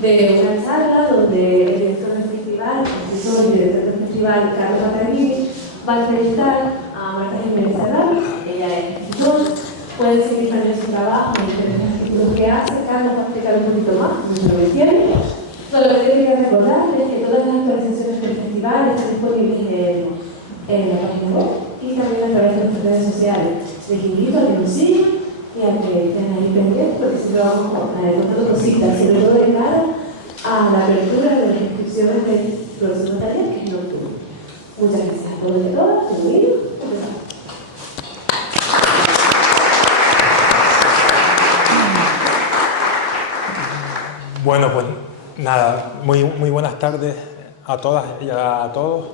de una sala donde el director del festival, el profesor y director del festival, Carlos Battaglini, va a entrevistar a Marta Jiménez Serrano. Ella es escritora, pueden seguir también su trabajo en diferentes artículos que hace. Carlos va a explicar un poquito más, mucho que tiene. Solo lo que quería recordarles es que todas las actualizaciones del festival están disponibles en la página web y también a través de nuestras redes sociales. Les invito a que nos sigan y a que estén ahí pendientes, porque siempre vamos contando cositas, sobre todo de cara a la apertura de las inscripciones del próximo taller, que es en octubre. Muchas gracias a todos y a todas. Bueno, pues nada, muy buenas tardes a todas y a todos.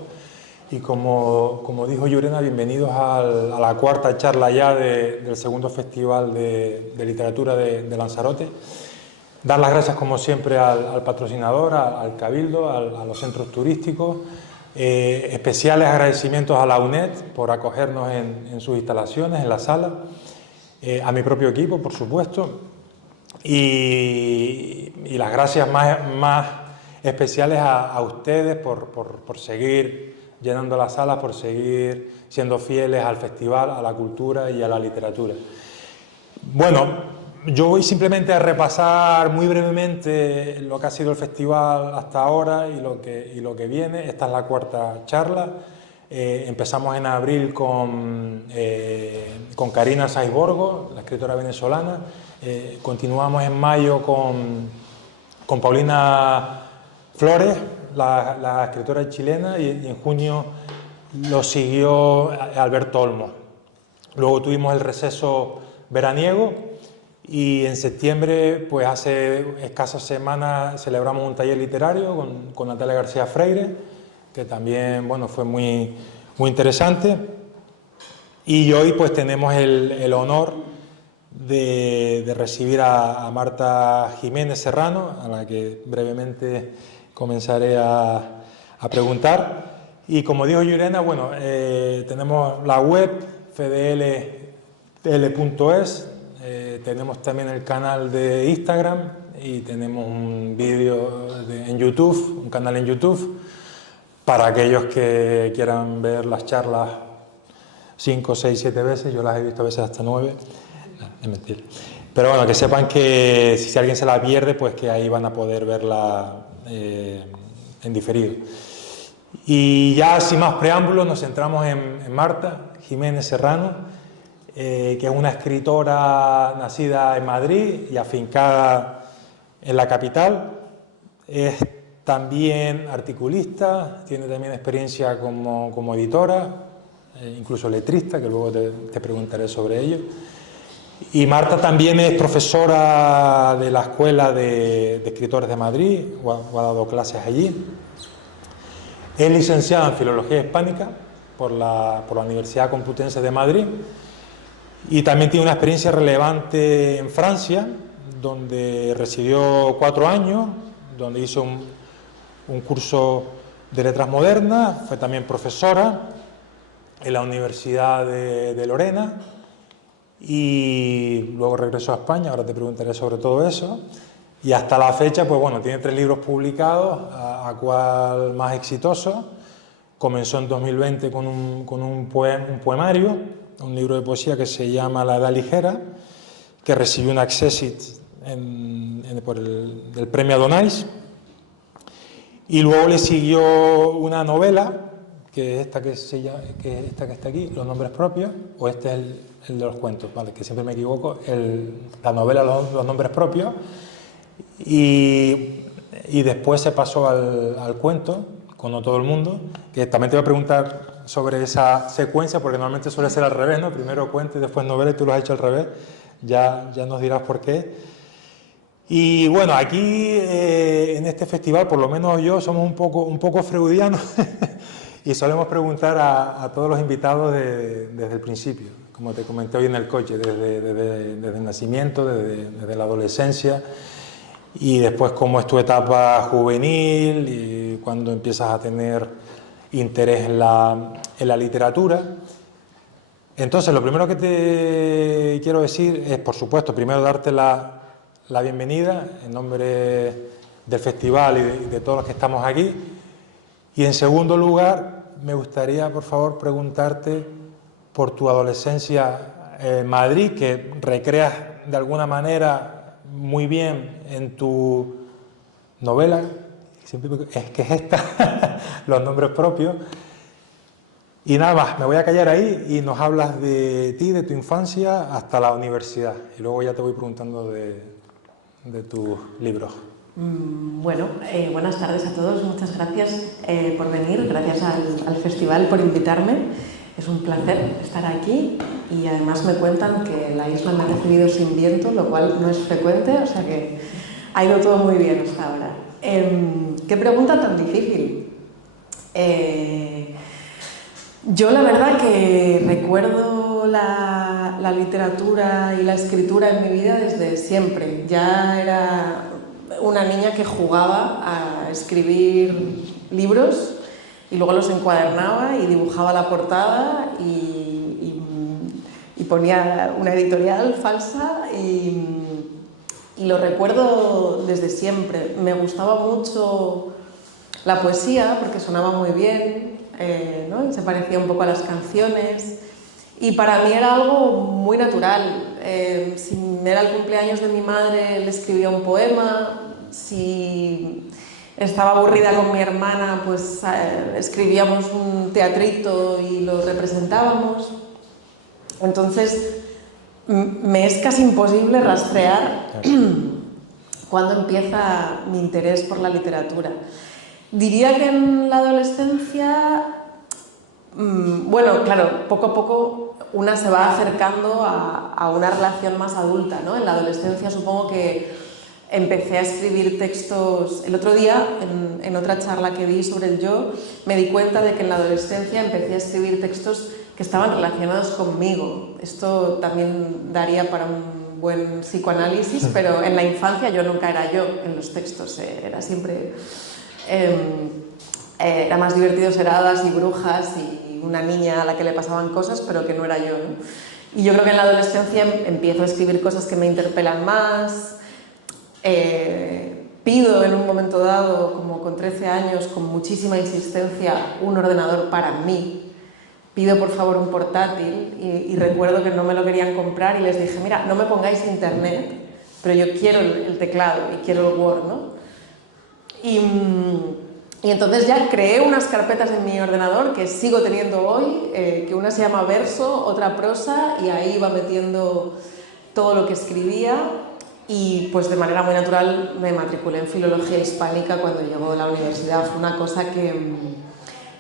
Y como dijo Llurena, bienvenidos a la cuarta charla ya del segundo Festival de Literatura de Lanzarote. Dar las gracias, como siempre, al patrocinador, al Cabildo, a los centros turísticos. Especiales agradecimientos a la UNED por acogernos en sus instalaciones, en la sala. A mi propio equipo, por supuesto. Y las gracias más especiales a ustedes por seguir llenando la sala, por seguir siendo fieles al festival, a la cultura y a la literatura. Bueno, yo voy simplemente a repasar muy brevemente lo que ha sido el festival hasta ahora y lo que viene. Esta es la cuarta charla. Empezamos en abril con Karina Saiz Borgo, la escritora venezolana. Continuamos en mayo con Paulina Flores, la escritora chilena, y en junio lo siguió Alberto Olmo. Luego tuvimos el receso veraniego y en septiembre, pues hace escasas semanas, celebramos un taller literario con Natalia García Freire, que también, bueno, fue muy interesante. Y hoy pues tenemos el honor de recibir a Marta Jiménez Serrano, a la que brevemente comenzaré a preguntar. Y como dijo Llurena, bueno, tenemos la web fdl.es, tenemos también el canal de Instagram y tenemos un vídeo en YouTube, un canal en YouTube, para aquellos que quieran ver las charlas 5, 6, 7 veces. Yo las he visto a veces hasta 9. No, es mentira. Pero bueno, que sepan que si alguien se la pierde, pues que ahí van a poder verla en diferido. Y ya sin más preámbulos nos centramos en Marta Jiménez Serrano, que es una escritora nacida en Madrid y afincada en la capital. Es también articulista, tiene también experiencia como editora, incluso letrista, que luego te preguntaré sobre ello. Y Marta también es profesora de la Escuela de Escritores de Madrid, o ha dado clases allí. Es licenciada en Filología Hispánica por la Universidad Complutense de Madrid y también tiene una experiencia relevante en Francia, donde residió 4 años, donde hizo un curso de Letras Modernas, fue también profesora en la Universidad de Lorena y luego regresó a España. Ahora te preguntaré sobre todo eso. Y hasta la fecha, pues bueno, tiene 3 libros publicados, a cual más exitoso. Comenzó en 2020 con un poemario, un libro de poesía que se llama La Edad Ligera, que recibió un accessit por el premio Adonais. Y luego le siguió una novela, que es esta que está aquí, Los Nombres Propios, o este es el de los cuentos, ¿vale? Que siempre me equivoco, la novela Los Nombres Propios. Y después se pasó al cuento, con No Todo el Mundo, que también te voy a preguntar sobre esa secuencia, porque normalmente suele ser al revés, ¿no? Primero cuento y después novela, y tú lo has hecho al revés. Ya nos dirás por qué. Y bueno, aquí en este festival, por lo menos yo, somos un poco freudianos y solemos preguntar a todos los invitados desde el principio, como te comenté hoy en el coche, desde el nacimiento, desde la adolescencia, y después cómo es tu etapa juvenil y cuando empiezas a tener interés en la literatura. Entonces, lo primero que te quiero decir es, por supuesto, primero darte la bienvenida en nombre del festival y de todos los que estamos aquí. Y en segundo lugar, me gustaría, por favor, preguntarte por tu adolescencia en Madrid, que recreas de alguna manera muy bien en tu novela, es que es esta, los nombres propios. Y nada más, me voy a callar ahí y nos hablas de ti, de tu infancia, hasta la universidad. Y luego ya te voy preguntando de tus libros. Bueno, buenas tardes a todos, muchas gracias por venir, gracias al festival por invitarme. Es un placer estar aquí y además me cuentan que la isla me ha recibido sin viento, lo cual no es frecuente, o sea que ha ido todo muy bien hasta ahora. ¿Qué pregunta tan difícil? Yo la verdad que recuerdo la literatura y la escritura en mi vida desde siempre. Ya era una niña que jugaba a escribir libros y luego los encuadernaba y dibujaba la portada y ponía una editorial falsa y lo recuerdo desde siempre. Me gustaba mucho la poesía porque sonaba muy bien, ¿no? Se parecía un poco a las canciones y para mí era algo muy natural. Si era el cumpleaños de mi madre, le escribía un poema. Si estaba aburrida con mi hermana, pues escribíamos un teatrito y lo representábamos. Entonces, me es casi imposible rastrear cuándo empieza mi interés por la literatura. Diría que en la adolescencia, bueno, claro, poco a poco una se va acercando a una relación más adulta, ¿no? En la adolescencia supongo que empecé a escribir textos. El otro día, en otra charla que di sobre el yo, me di cuenta de que en la adolescencia empecé a escribir textos que estaban relacionados conmigo. Esto también daría para un buen psicoanálisis, pero en la infancia yo nunca era yo en los textos, era siempre... era más divertido ser hadas y brujas y una niña a la que le pasaban cosas, pero que no era yo, ¿no? Y yo creo que en la adolescencia empiezo a escribir cosas que me interpelan más. Pido en un momento dado, como con 13 años, con muchísima insistencia, un ordenador para mí. Pido por favor un portátil y recuerdo que no me lo querían comprar y les dije, mira, no me pongáis internet, pero yo quiero el teclado y quiero el Word, ¿no? Y entonces ya creé unas carpetas en mi ordenador que sigo teniendo hoy, que una se llama Verso, otra Prosa, y ahí iba metiendo todo lo que escribía. Y pues de manera muy natural me matriculé en Filología Hispánica cuando llegó a la universidad. Fue una cosa que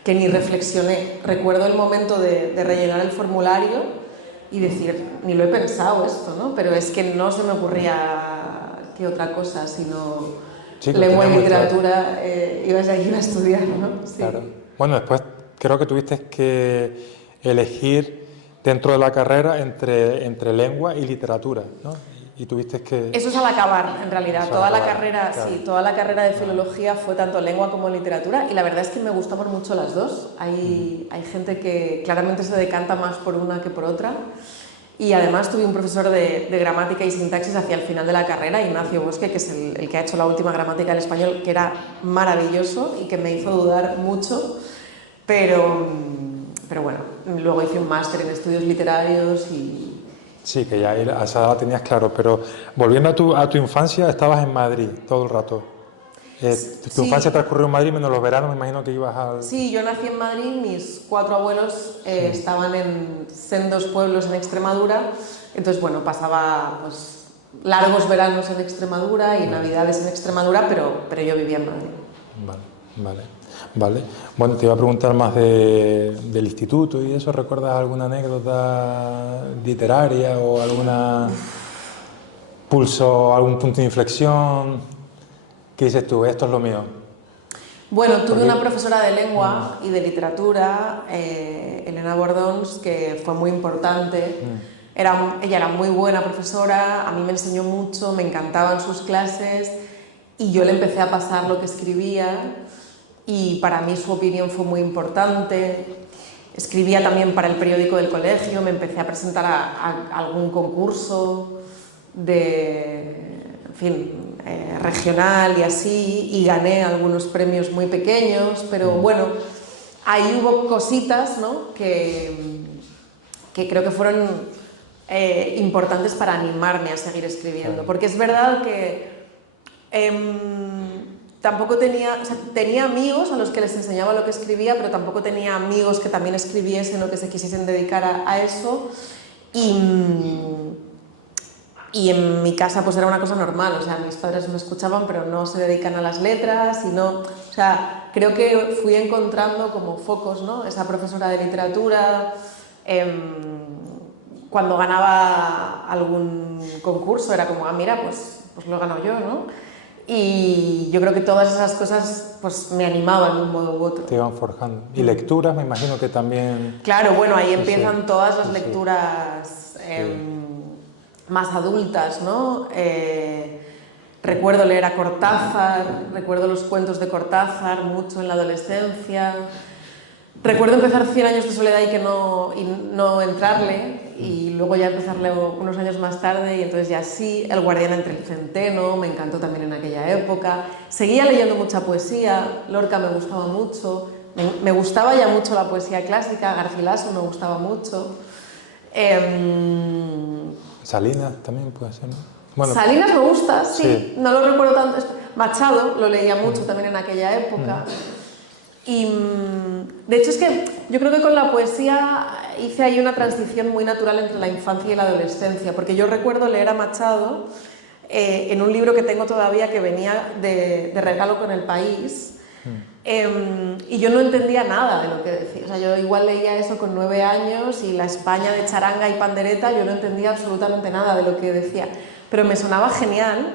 ni reflexioné. Recuerdo el momento de rellenar el formulario y decir, ni lo he pensado esto, ¿no? Pero es que no se me ocurría qué otra cosa, sino sí, lengua y literatura, iba a estudiar, ¿no? Sí. Claro. Bueno, después creo que tuviste que elegir dentro de la carrera entre lengua y literatura, ¿no? Y tuviste que... Eso es al acabar, en realidad. Toda la carrera, claro. Sí, toda la carrera de filología fue tanto lengua como literatura y la verdad es que me gustaban mucho las dos. Hay gente que claramente se decanta más por una que por otra y además tuve un profesor de gramática y sintaxis hacia el final de la carrera, Ignacio Bosque, que es el que ha hecho la última gramática en español, que era maravilloso y que me hizo dudar mucho, pero bueno, luego hice un máster en estudios literarios y... Sí, que ya a esa edad tenías claro, pero volviendo a tu infancia, estabas en Madrid todo el rato. Tu infancia transcurrió en Madrid, menos los veranos, me imagino que ibas al... Sí, yo nací en Madrid, mis 4 abuelos estaban en sendos pueblos en Extremadura, entonces bueno, pasaba pues, largos veranos en Extremadura y navidades en Extremadura, pero yo vivía en Madrid. Vale. Bueno, te iba a preguntar más del instituto y eso. ¿Recuerdas alguna anécdota literaria o algún punto de inflexión? ¿Qué dices tú? Esto es lo mío. Bueno, tuve una profesora de lengua y de literatura, Elena Bordons, que fue muy importante. Ella era muy buena profesora, a mí me enseñó mucho, me encantaban sus clases y yo le empecé a pasar lo que escribía. Y para mí su opinión fue muy importante. Escribía también para el periódico del colegio, me empecé a presentar a algún concurso en fin, regional y así, y gané algunos premios muy pequeños, pero bueno, ahí hubo cositas, ¿no?, que creo que fueron importantes para animarme a seguir escribiendo, porque es verdad que tampoco tenía, o sea, tenía amigos a los que les enseñaba lo que escribía, pero tampoco tenía amigos que también escribiesen o que se quisiesen dedicar a eso, y en mi casa pues era una cosa normal, o sea, mis padres me escuchaban pero no se dedican a las letras y no, o sea, creo que fui encontrando como focos, ¿no? Esa profesora de literatura, cuando ganaba algún concurso era como, ah, mira, pues lo he ganado yo, ¿no? Y yo creo que todas esas cosas pues me animaban de un modo u otro. Te iban forjando. Y lecturas, me imagino que también... Claro, bueno, ahí Sí, empiezan sí. todas las Sí, sí. lecturas más adultas, ¿no? Recuerdo leer a Cortázar, recuerdo los cuentos de Cortázar mucho en la adolescencia. Recuerdo empezar 100 años de soledad y no entrarle, y luego ya empezarle unos años más tarde, y entonces ya sí, El guardián entre el centeno, me encantó también en aquella época. Seguía leyendo mucha poesía, Lorca me gustaba mucho, me gustaba ya mucho la poesía clásica, Garcilaso me gustaba mucho. Salinas también puede ser, ¿no? Bueno, Salinas me gusta, sí, sí. no lo recuerdo tanto. Machado lo leía mucho también en aquella época. Y de hecho es que yo creo que con la poesía hice ahí una transición muy natural entre la infancia y la adolescencia, porque yo recuerdo leer a Machado en un libro que tengo todavía que venía de regalo con El País, y yo no entendía nada de lo que decía. O sea, yo igual leía eso con 9 años y la España de charanga y pandereta, yo no entendía absolutamente nada de lo que decía, pero me sonaba genial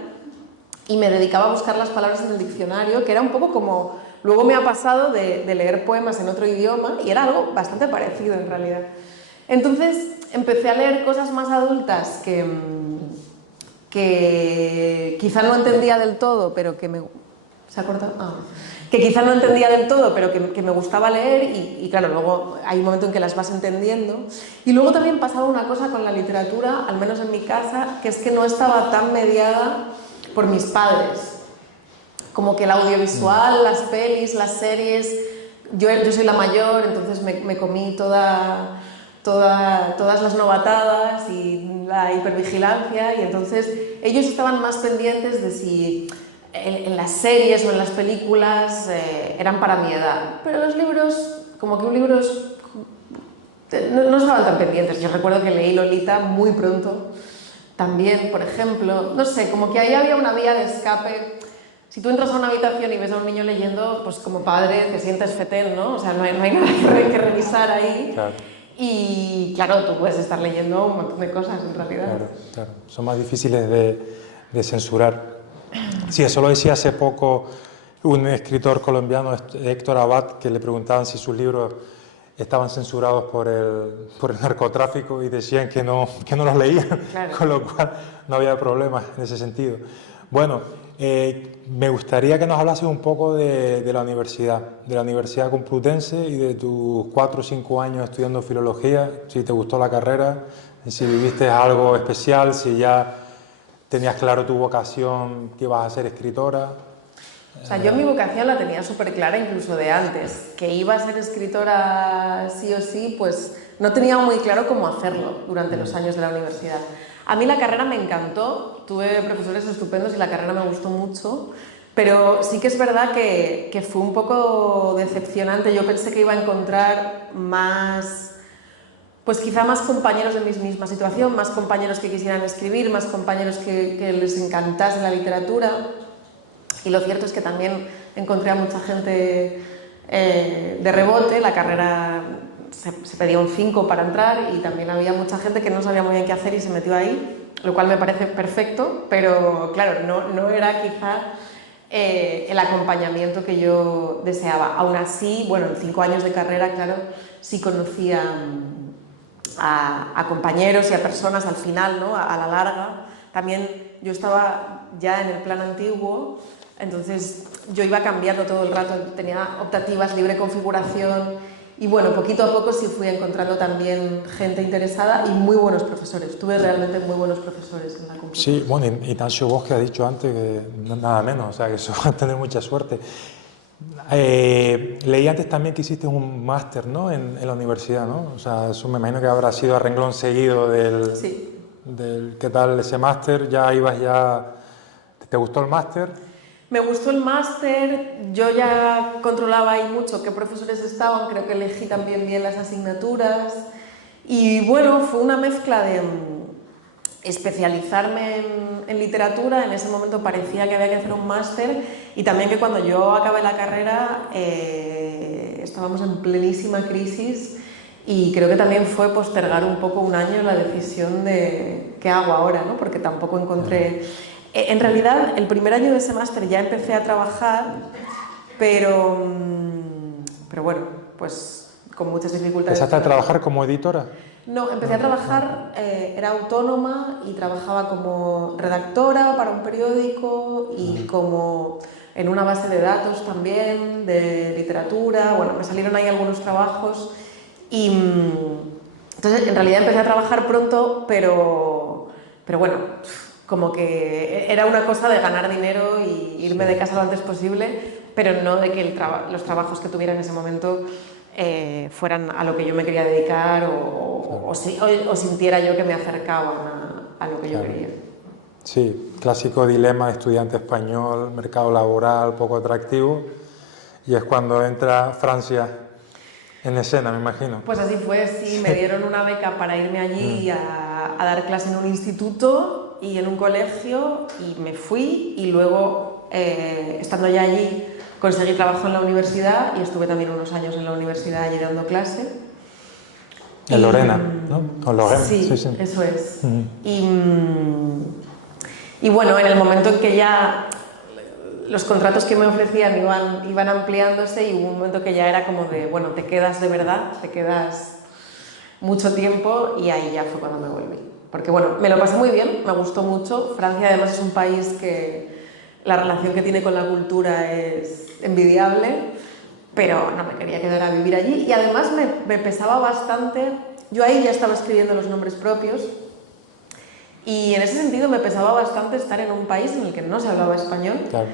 y me dedicaba a buscar las palabras en el diccionario, que era un poco como... Luego me ha pasado de leer poemas en otro idioma y era algo bastante parecido en realidad. Entonces empecé a leer cosas más adultas que quizá no entendía del todo, pero que me... ¿Se ha cortado? Ah. Que quizá no entendía del todo, pero que me gustaba leer, y claro, luego hay un momento en que las vas entendiendo. Y luego también pasaba una cosa con la literatura, al menos en mi casa, que es que no estaba tan mediada por mis padres. Como que el audiovisual, las pelis, las series, yo soy la mayor, entonces me comí todas las novatadas y la hipervigilancia, y entonces ellos estaban más pendientes de si en las series o en las películas eran para mi edad, pero los libros, como que libros no estaban tan pendientes. Yo recuerdo que leí Lolita muy pronto, también, por ejemplo, no sé, como que ahí había una vía de escape. Si tú entras a una habitación y ves a un niño leyendo, pues como padre te sientes fetén, ¿no? O sea, no hay nada que revisar ahí. Claro. Y claro, tú puedes estar leyendo un montón de cosas en realidad. Claro, claro. Son más difíciles de censurar. Sí, eso lo decía hace poco un escritor colombiano, Héctor Abad, que le preguntaban si sus libros estaban censurados por el narcotráfico y decían que no los leían, Claro. Con lo cual no había problemas en ese sentido. Bueno, me gustaría que nos hablases un poco de la Universidad Complutense y de tus 4 o 5 años estudiando filología, si te gustó la carrera, si viviste algo especial, si ya tenías claro tu vocación, que ibas a ser escritora. O sea, yo mi vocación la tenía súper clara incluso de antes, que iba a ser escritora sí o sí, pues no tenía muy claro cómo hacerlo durante los años de la universidad. A mí la carrera me encantó, tuve profesores estupendos y la carrera me gustó mucho, pero sí que es verdad que fue un poco decepcionante. Yo pensé que iba a encontrar más, pues quizá más compañeros de mi misma situación, más compañeros que quisieran escribir, más compañeros que les encantase la literatura. Y lo cierto es que también encontré a mucha gente de rebote. La carrera se pedía un 5 para entrar y también había mucha gente que no sabía muy bien qué hacer y se metió ahí, lo cual me parece perfecto, pero claro, no era quizá el acompañamiento que yo deseaba. Aún así, bueno, en 5 años de carrera, claro, sí conocía a compañeros y a personas al final, ¿no? A la larga. También yo estaba ya en el plan antiguo, entonces yo iba cambiando todo el rato, tenía optativas, libre configuración, Y bueno, poquito a poco sí fui encontrando también gente interesada y muy buenos profesores. Tuve realmente muy buenos profesores en la Complutense. Sí, bueno, Ignacio Bosque ha dicho antes que nada menos, o sea, que eso va a tener mucha suerte. Leí antes también que hiciste un máster, ¿no? En la universidad, ¿no? O sea, eso me imagino que habrá sido a renglón seguido Sí. ¿qué tal ese máster? ¿Te gustó el máster? Me gustó el máster, yo ya controlaba ahí mucho qué profesores estaban, creo que elegí también bien las asignaturas y bueno, fue una mezcla de especializarme en literatura, en ese momento parecía que había que hacer un máster y también que cuando yo acabé la carrera estábamos en plenísima crisis y creo que también fue postergar un poco un año la decisión de qué hago ahora, ¿no? Porque tampoco encontré... En realidad, el primer año de ese máster ya empecé a trabajar, pero bueno, pues con muchas dificultades. ¿Empezaste a trabajar como editora? No, empecé a trabajar, era autónoma y trabajaba como redactora para un periódico y como en una base de datos también, de literatura. Bueno, me salieron ahí algunos trabajos y entonces en realidad empecé a trabajar pronto, pero bueno, como que era una cosa de ganar dinero y irme de casa lo antes posible, pero no de que los trabajos que tuviera en ese momento fueran a lo que yo me quería dedicar o sintiera yo que me acercaban a lo que yo quería. Sí, clásico dilema de estudiante español, mercado laboral poco atractivo, y es cuando entra Francia en escena, me imagino. Pues así fue, sí, me dieron una beca para irme allí a dar clase en un instituto y en un colegio y me fui y luego, estando ya allí, conseguí trabajo en la universidad y estuve también unos años en la universidad allí dando clase. En Lorena, ¿no? O Lorena, sí, sí. Eso es. Y bueno, en el momento en que ya los contratos que me ofrecían iban ampliándose y hubo un momento que ya era como de, bueno, te quedas de verdad, te quedas mucho tiempo y ahí ya fue cuando me volví. Porque bueno, me lo pasé muy bien, me gustó mucho. Francia además es un país que la relación que tiene con la cultura es envidiable, pero no me quería quedar a vivir allí y además me pesaba bastante. Yo ahí ya estaba escribiendo los nombres propios y en ese sentido me pesaba bastante estar en un país en el que no se hablaba español. Claro.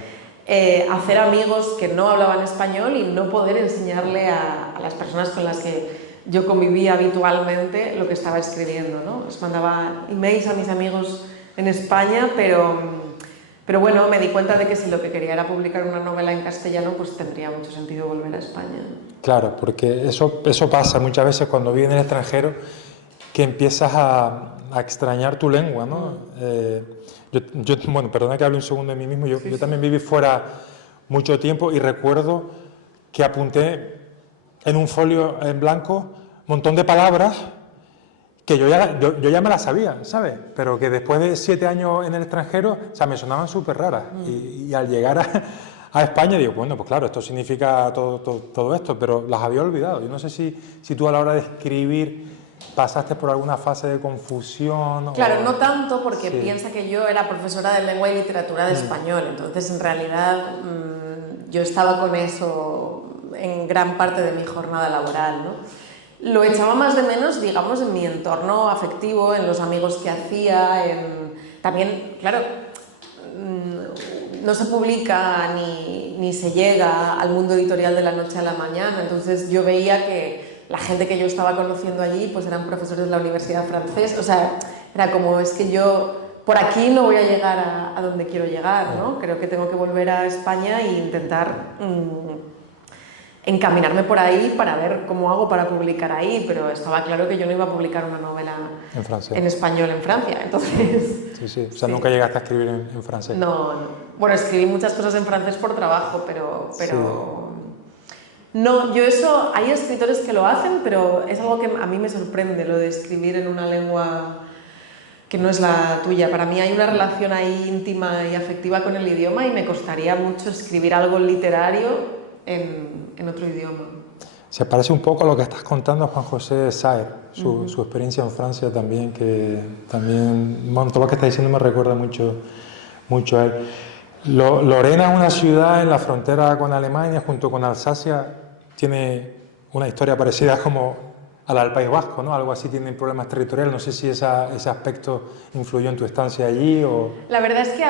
Hacer amigos que no hablaban español y no poder enseñarle a las personas con las que yo convivía habitualmente lo que estaba escribiendo, ¿no? Les mandaba emails a mis amigos en España, pero bueno, me di cuenta de que si lo que quería era publicar una novela en castellano, pues tendría mucho sentido volver a España. Claro, porque eso pasa muchas veces cuando vives en el extranjero, que empiezas a extrañar tu lengua, ¿no? Bueno, perdona que hable un segundo de mí mismo, yo también viví fuera mucho tiempo y recuerdo que apunté en un folio en blanco un montón de palabras que yo ya me las sabía, ¿sabes? Pero que después de 7 años en el extranjero, o sea, me sonaban súper raras. Y al llegar a España digo, bueno, pues claro, esto significa todo esto, pero las había olvidado. Yo no sé si tú a la hora de escribir pasaste por alguna fase de confusión. Claro, no tanto porque Sí. Piensa que yo era profesora de lengua y literatura de español, entonces en realidad yo estaba con eso en gran parte de mi jornada laboral, ¿no? Lo echaba más de menos, digamos, en mi entorno afectivo, en los amigos que hacía, también, claro, no se publica ni se llega al mundo editorial de la noche a la mañana, entonces yo veía que la gente que yo estaba conociendo allí pues eran profesores de la universidad francesa, o sea, era como, es que yo por aquí no voy a llegar a donde quiero llegar, ¿no? Creo que tengo que volver a España e intentar encaminarme por ahí para ver cómo hago para publicar ahí, pero estaba claro que yo no iba a publicar una novela en español en Francia, entonces... Sí, o sea, nunca llegaste a escribir en francés. No. Bueno, escribí muchas cosas en francés por trabajo, pero... Sí. No, yo eso, hay escritores que lo hacen, pero es algo que a mí me sorprende, lo de escribir en una lengua que no es la tuya. Para mí hay una relación ahí íntima y afectiva con el idioma y me costaría mucho escribir algo literario en otro idioma. Se parece un poco a lo que estás contando, Juan José Saer, su experiencia en Francia también, bueno, todo lo que está diciendo me recuerda mucho a él. Lorena es una ciudad en la frontera con Alemania, junto con Alsacia, tiene una historia parecida como a la del País Vasco, ¿no? Algo así, tienen problemas territoriales. No sé si ese aspecto influyó en tu estancia allí o... La verdad es que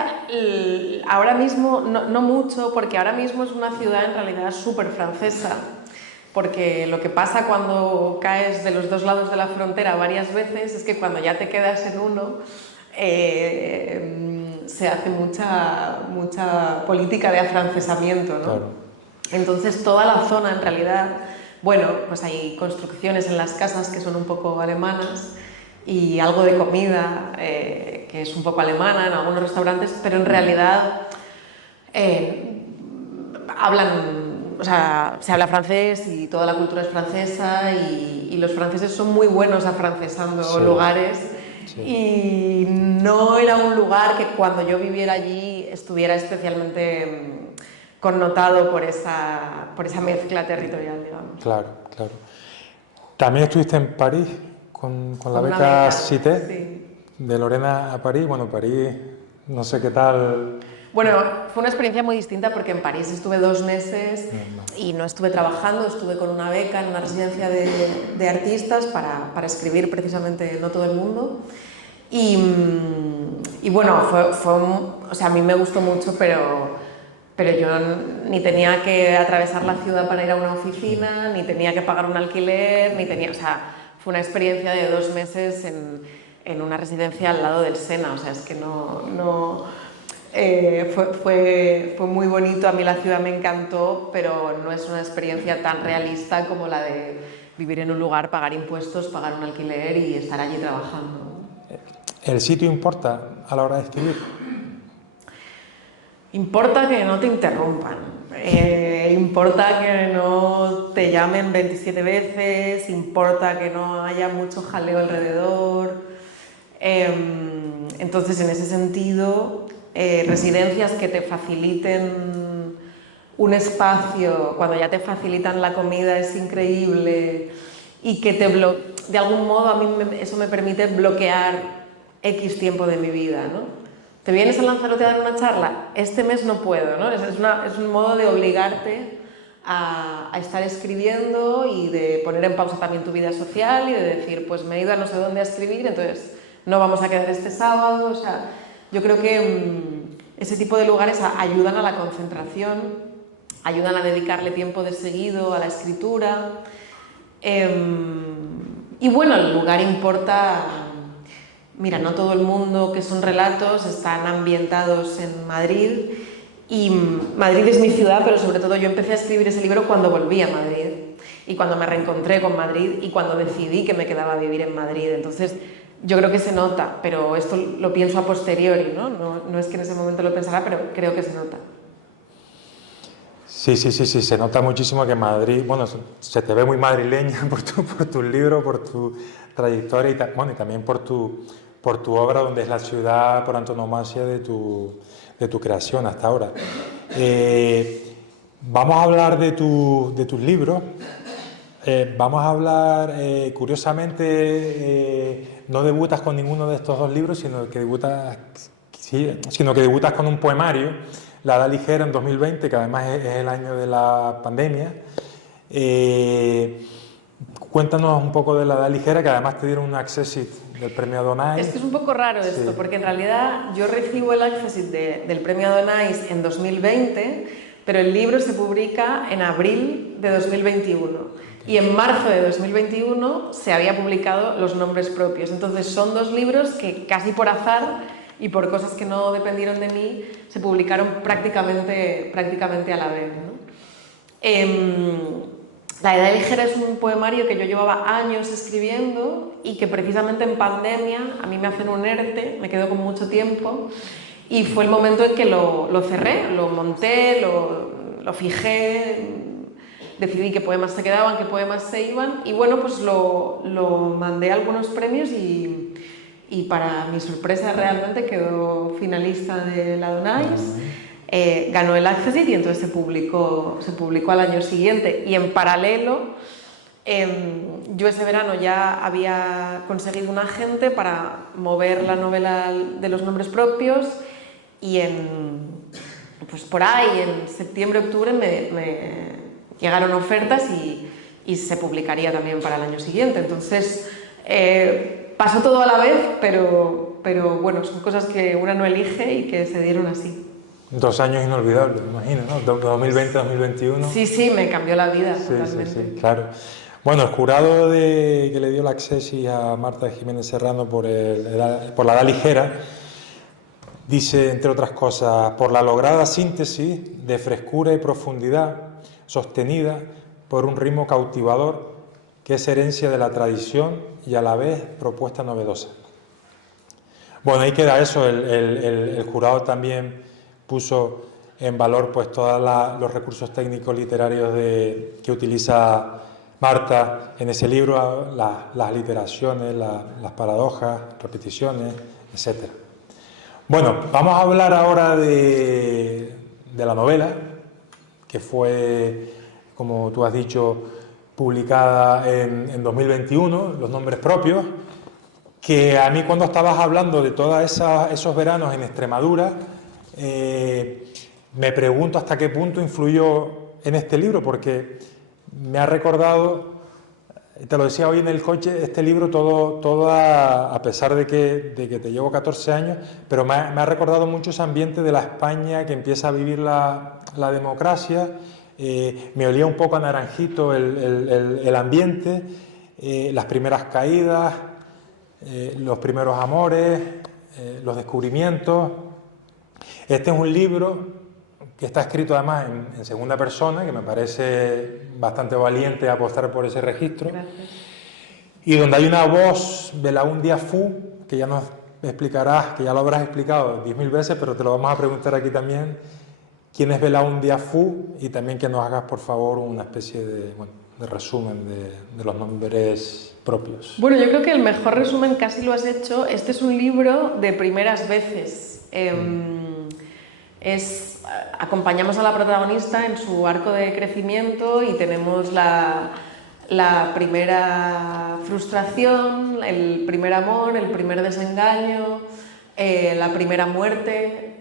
ahora mismo, no mucho, porque ahora mismo es una ciudad en realidad súper francesa, porque lo que pasa cuando caes de los dos lados de la frontera varias veces es que cuando ya te quedas en uno, se hace mucha política de afrancesamiento, ¿no? Claro. Entonces toda la zona en realidad, bueno, pues hay construcciones en las casas que son un poco alemanas y algo de comida que es un poco alemana en algunos restaurantes, pero en realidad o sea, se habla francés y toda la cultura es francesa y los franceses son muy buenos afrancesando Sí. lugares. Sí. Y no era un lugar que cuando yo viviera allí estuviera especialmente connotado por esa mezcla territorial, digamos. Claro, claro. También estuviste en París con la Con una beca beca, Cité, sí. de Lorena a París. Bueno, París, no sé qué tal. Bueno, fue una experiencia muy distinta porque en París estuve 2 meses y no estuve trabajando, estuve con una beca en una residencia de artistas para escribir precisamente No todo el mundo. Y bueno, o sea, a mí me gustó mucho, pero yo ni tenía que atravesar la ciudad para ir a una oficina, ni tenía que pagar un alquiler, o sea, fue una experiencia de 2 meses en una residencia al lado del Sena, o sea, es que fue muy bonito, a mí la ciudad me encantó, pero no es una experiencia tan realista como la de vivir en un lugar, pagar impuestos, pagar un alquiler y estar allí trabajando. ¿El sitio importa a la hora de escribir? Importa que no te interrumpan, importa que no te llamen 27 veces, importa que no haya mucho jaleo alrededor. Entonces, en ese sentido, residencias que te faciliten un espacio, cuando ya te facilitan la comida es increíble y que de algún modo a mí eso me permite bloquear X tiempo de mi vida, ¿no? ¿Te vienes a Lanzarote a dar una charla? Este mes no puedo, ¿no? Es un modo de obligarte a estar escribiendo y de poner en pausa también tu vida social y de decir, pues me he ido a no sé dónde a escribir, entonces no vamos a quedar este sábado. O sea, yo creo que ese tipo de lugares ayudan a la concentración, ayudan a dedicarle tiempo de seguido a la escritura. Y bueno, el lugar importa. Mira, no todo el mundo que son relatos están ambientados en Madrid y Madrid es mi ciudad, pero sobre todo yo empecé a escribir ese libro cuando volví a Madrid y cuando me reencontré con Madrid y cuando decidí que me quedaba a vivir en Madrid. Entonces, yo creo que se nota, pero esto lo pienso a posteriori, ¿no? No es que en ese momento lo pensara, pero creo que se nota. Sí, se nota muchísimo que Madrid, bueno, se te ve muy madrileña por tu libro, por tu trayectoria y también por tu obra, donde es la ciudad por antonomasia de tu creación hasta ahora. Vamos a hablar de tus libros. Vamos a hablar, curiosamente, no debutas con ninguno de estos 2 libros, sino que debutas con un poemario, La Edad Ligera, en 2020, que además es el año de la pandemia. Cuéntanos un poco de La Edad Ligera, que además te dieron un accessit del premio Adonais. Es que es un poco raro esto, porque en realidad yo recibo el accessit del premio Adonais en 2020, pero el libro se publica en abril de 2021. Y en marzo de 2021 se había publicado Los nombres propios. Entonces son 2 libros que casi por azar y por cosas que no dependieron de mí se publicaron prácticamente a la vez, ¿no? La Edad Ligera es un poemario que yo llevaba años escribiendo y que precisamente en pandemia a mí me hacen un ERTE, me quedo con mucho tiempo y fue el momento en que lo cerré, lo monté, lo fijé, decidí qué poemas se quedaban, qué poemas se iban y bueno, pues lo mandé a algunos premios y para mi sorpresa realmente quedó finalista del Adonais. Ganó el accessit y entonces se publicó al año siguiente y en paralelo yo ese verano ya había conseguido un agente para mover la novela de Los nombres propios y pues por ahí en septiembre, octubre me llegaron ofertas y y se publicaría también para el año siguiente. Entonces, pasó todo a la vez, pero bueno, son cosas que una no elige y que se dieron así. 2 años inolvidables, me imagino, ¿no? 2020-2021. Sí, sí, me cambió la vida totalmente. Sí, claro. Bueno, el jurado que le dio la accesi a Marta Jiménez Serrano por la edad ligera dice, entre otras cosas, por la lograda síntesis de frescura y profundidad sostenida por un ritmo cautivador que es herencia de la tradición y a la vez propuesta novedosa. Bueno, ahí queda eso. El jurado también puso en valor pues todos los recursos técnicos literarios que utiliza Marta en ese libro, las literaciones, las paradojas, repeticiones, etc. Bueno, vamos a hablar ahora de la novela, que fue, como tú has dicho, publicada en 2021, Los nombres propios, que a mí cuando estabas hablando de todos esos veranos en Extremadura, me pregunto hasta qué punto influyó en este libro, porque me ha recordado, te lo decía hoy en el coche, este libro a pesar de que te llevo 14 años, pero me ha recordado mucho ese ambiente de la España que empieza a vivir la democracia. Me olía un poco a naranjito el ambiente, las primeras caídas, los primeros amores, los descubrimientos. Este es un libro que está escrito además en segunda persona, que me parece bastante valiente apostar por ese registro. Gracias. Y donde hay una voz, Belaúndia Fu, que ya nos explicarás, que ya lo habrás explicado 10.000 veces, pero te lo vamos a preguntar aquí también. ¿Quién es Belaúndia Fu? Y también que nos hagas, por favor, una especie de resumen de los nombres propios. Bueno, yo creo que el mejor resumen casi lo has hecho. Este es un libro de primeras veces. Acompañamos a la protagonista en su arco de crecimiento y tenemos la primera frustración, el primer amor, el primer desengaño, la primera muerte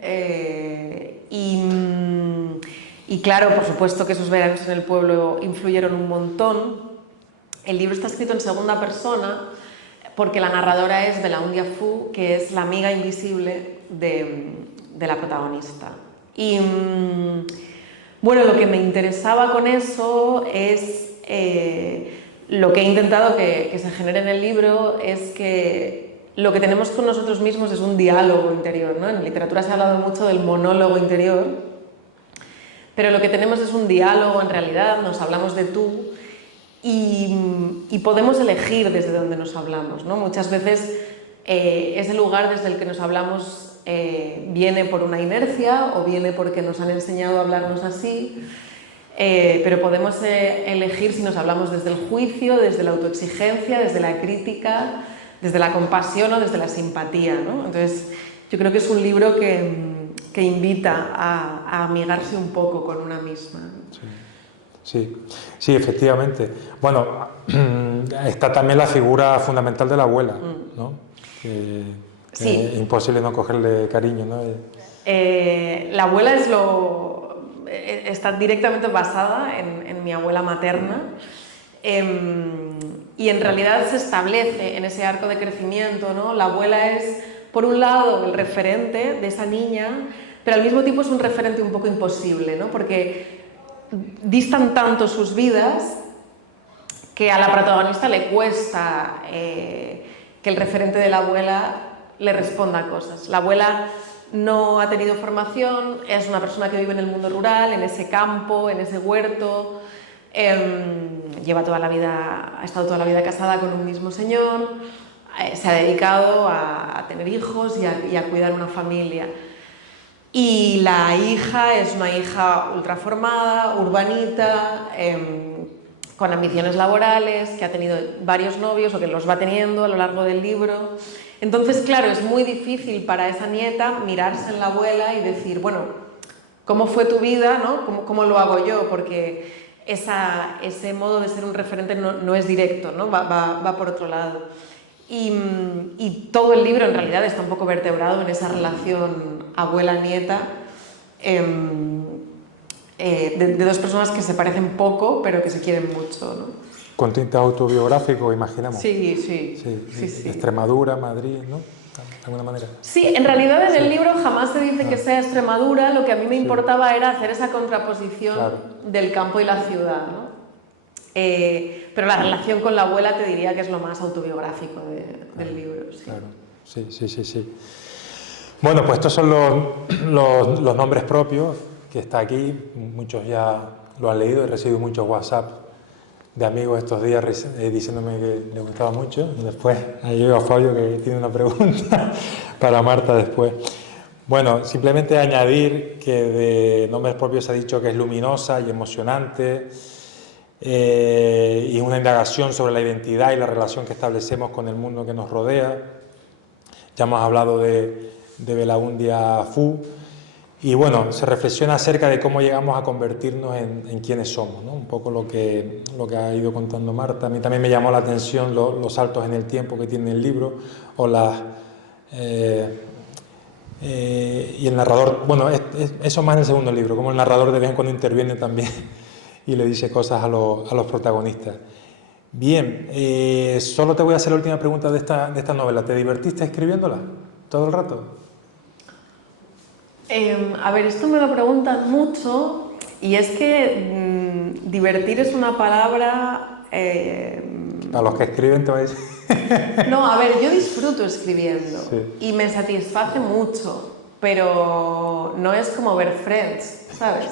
y claro, por supuesto que esos veranos en el pueblo influyeron un montón. El libro está escrito en segunda persona porque la narradora es Belaúndia Fu, que es la amiga invisible de la protagonista. Y bueno, lo que me interesaba con eso es lo que he intentado que se genere en el libro, es que lo que tenemos con nosotros mismos es un diálogo interior, ¿no? En literatura se ha hablado mucho del monólogo interior, pero lo que tenemos es un diálogo en realidad, nos hablamos de tú y podemos elegir desde dónde nos hablamos, ¿no? Muchas veces ese lugar desde el que nos hablamos viene por una inercia o viene porque nos han enseñado a hablarnos así, pero podemos elegir si nos hablamos desde el juicio, desde la autoexigencia, desde la crítica, desde la compasión o desde la simpatía, ¿no? Entonces, yo creo que es un libro que invita a amigarse un poco con una misma, ¿no? Sí, efectivamente. Bueno, está también la figura fundamental de la abuela, ¿no? Sí. Es imposible no cogerle cariño, ¿no? La abuela está directamente basada en mi abuela materna y en realidad se establece en ese arco de crecimiento, ¿no? La abuela es, por un lado, el referente de esa niña, pero al mismo tiempo es un referente un poco imposible, ¿no? Porque distan tanto sus vidas que a la protagonista le cuesta que el referente de la abuela le responda a cosas. La abuela no ha tenido formación, es una persona que vive en el mundo rural, en ese campo, en ese huerto, ha estado toda la vida casada con un mismo señor, se ha dedicado a tener hijos y a cuidar una familia. Y la hija es una hija ultraformada, urbanita, con ambiciones laborales, que ha tenido varios novios o que los va teniendo a lo largo del libro. Entonces, claro, es muy difícil para esa nieta mirarse en la abuela y decir, bueno, ¿cómo fue tu vida, ¿no? ¿Cómo lo hago yo? Porque ese modo de ser un referente no es directo, ¿no? Va por otro lado. Y todo el libro en realidad está un poco vertebrado en esa relación abuela-nieta de dos personas que se parecen poco pero que se quieren mucho, ¿no? Con tintes autobiográficos, imaginamos. Sí, sí. Extremadura, Madrid, ¿no? De alguna manera. Sí, en realidad en el libro jamás se dice que sea Extremadura, lo que a mí me importaba era hacer esa contraposición del campo y la ciudad, ¿no? Pero la relación con la abuela te diría que es lo más autobiográfico del libro. Sí. Claro, sí. Bueno, pues estos son los nombres propios que está aquí. Muchos ya lo han leído, he recibido muchos WhatsApp de amigos estos días diciéndome que les gustaba mucho. Después ahí llega Fabio que tiene una pregunta para Marta después. Bueno, simplemente añadir que de nombres propios se ha dicho que es luminosa y emocionante y una indagación sobre la identidad y la relación que establecemos con el mundo que nos rodea. Ya hemos hablado de Belaundia Fu. Y bueno, se reflexiona acerca de cómo llegamos a convertirnos en quienes somos, ¿no? Un poco lo que ha ido contando Marta. A mí también me llamó la atención los saltos en el tiempo que tiene el libro, o y el narrador, bueno, eso más en el segundo libro, como el narrador de vez en cuando interviene también y le dice cosas a los protagonistas. Bien, solo te voy a hacer la última pregunta de esta novela. ¿Te divertiste escribiéndola todo el rato? A ver, esto me lo preguntan mucho y es que divertir es una palabra... A los que escriben te voy a decir... No, a ver, yo disfruto escribiendo y me satisface mucho, pero no es como ver Friends, ¿sabes?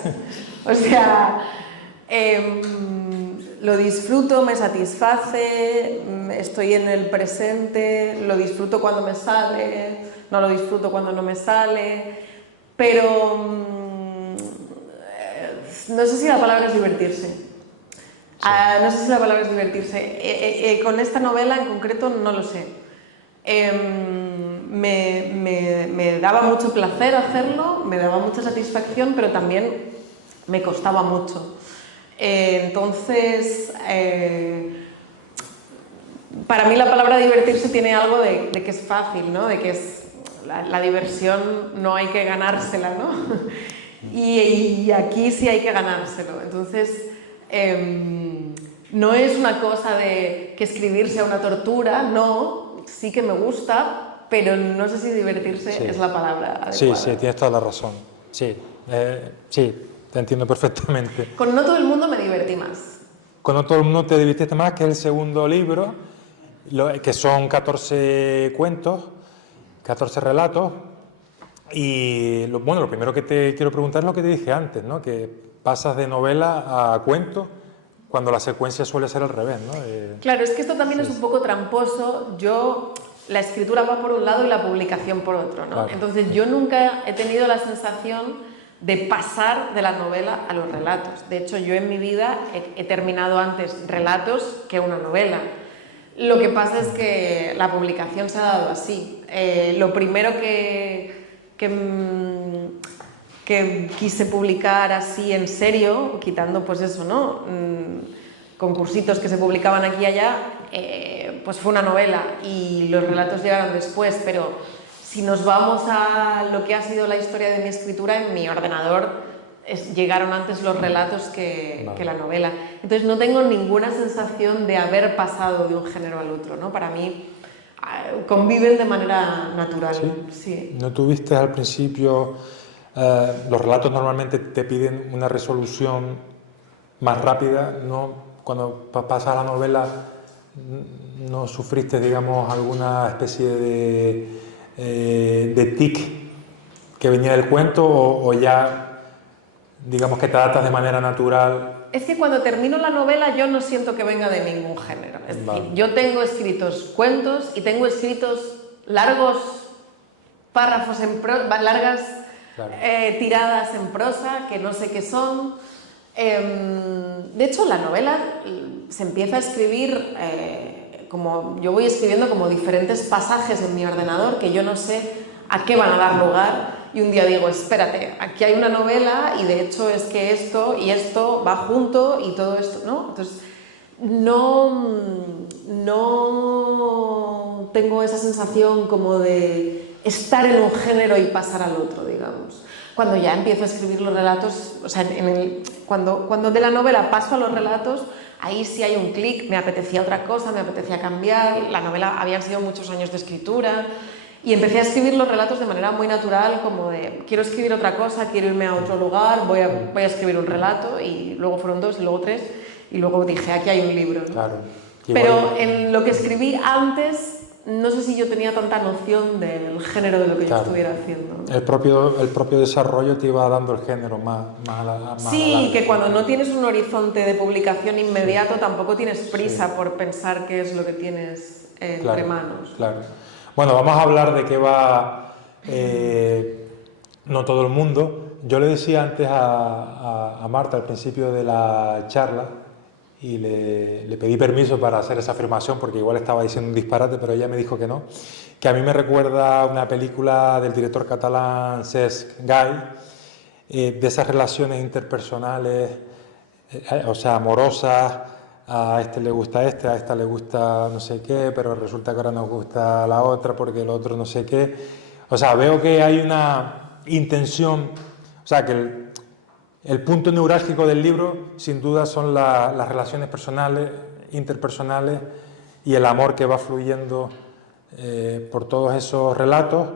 O sea, lo disfruto, me satisface, estoy en el presente, lo disfruto cuando me sale, no lo disfruto cuando no me sale... Pero no sé si la palabra es divertirse. No sé si la palabra es divertirse. Con esta novela en concreto no lo sé. Me daba mucho placer hacerlo, me daba mucha satisfacción, pero también me costaba mucho. Entonces, para mí la palabra divertirse tiene algo de que es fácil, ¿no? De que es... La diversión no hay que ganársela, ¿no? Y aquí sí hay que ganárselo. Entonces, no es una cosa de que escribir sea una tortura, no, sí que me gusta, pero no sé si divertirse es la palabra adecuada. Sí, tienes toda la razón. Sí, te entiendo perfectamente. Con No todo el mundo me divertí más. Con No todo el mundo te divertiste más, que es el segundo libro, que son 14 cuentos, 14 relatos, y lo primero que te quiero preguntar es lo que te dije antes, ¿no? Que pasas de novela a cuento cuando la secuencia suele ser al revés, ¿no? Claro, es que esto también es un poco tramposo. La escritura va por un lado y la publicación por otro, ¿no? Claro. Entonces yo nunca he tenido la sensación de pasar de la novela a los relatos. De hecho, yo en mi vida he terminado antes relatos que una novela. Lo que pasa es que la publicación se ha dado así. Lo primero que quise publicar así en serio, quitando pues eso, ¿no? Concursitos que se publicaban aquí y allá, pues fue una novela y los relatos llegaron después, pero si nos vamos a lo que ha sido la historia de mi escritura, en mi ordenador llegaron antes los relatos que la novela. Entonces no tengo ninguna sensación de haber pasado de un género al otro, ¿no? Para mí conviven de manera natural. Sí. ¿No tuviste al principio, los relatos normalmente te piden una resolución más rápida, ¿no? Cuando pasas a la novela, ¿no sufriste, digamos, alguna especie de tic que venía del cuento o ya... digamos que te adaptas de manera natural? Es que cuando termino la novela yo no siento que venga de ningún género. Es decir, yo tengo escritos cuentos y tengo escritos largos párrafos largas tiradas en prosa que no sé qué son. De hecho, la novela se empieza a escribir como yo voy escribiendo como diferentes pasajes en mi ordenador que yo no sé a qué van a dar lugar. Y un día digo, espérate, aquí hay una novela y de hecho es que esto y esto va junto y todo esto, ¿no? Entonces, no tengo esa sensación como de estar en un género y pasar al otro, digamos. Cuando ya empiezo a escribir los relatos, o sea, cuando de la novela paso a los relatos, ahí sí hay un clic, me apetecía otra cosa, me apetecía cambiar, la novela habían sido muchos años de escritura, y empecé a escribir los relatos de manera muy natural, como de, quiero escribir otra cosa, quiero irme a otro lugar, voy a escribir un relato, y luego fueron 2, y luego 3, y luego dije, aquí hay un libro, ¿no? Claro. Pero en lo que escribí antes, no sé si yo tenía tanta noción del género de lo que yo estuviera haciendo, ¿no? El propio desarrollo te iba dando el género más sí, adelante. que cuando no tienes un horizonte de publicación inmediato, tampoco tienes prisa por pensar qué es lo que tienes entre manos. Claro. Bueno, vamos a hablar de qué va No todo el mundo. Yo le decía antes a Marta al principio de la charla, y le pedí permiso para hacer esa afirmación porque igual estaba diciendo un disparate, pero ella me dijo que no, que a mí me recuerda una película del director catalán Cesc Gay, de esas relaciones interpersonales, o sea, amorosas. A este le gusta a esta le gusta no sé qué, pero resulta que ahora nos gusta la otra porque el otro no sé qué. O sea, veo que hay una intención, o sea, que el punto neurálgico del libro, sin duda, son las relaciones personales, interpersonales y el amor que va fluyendo por todos esos relatos,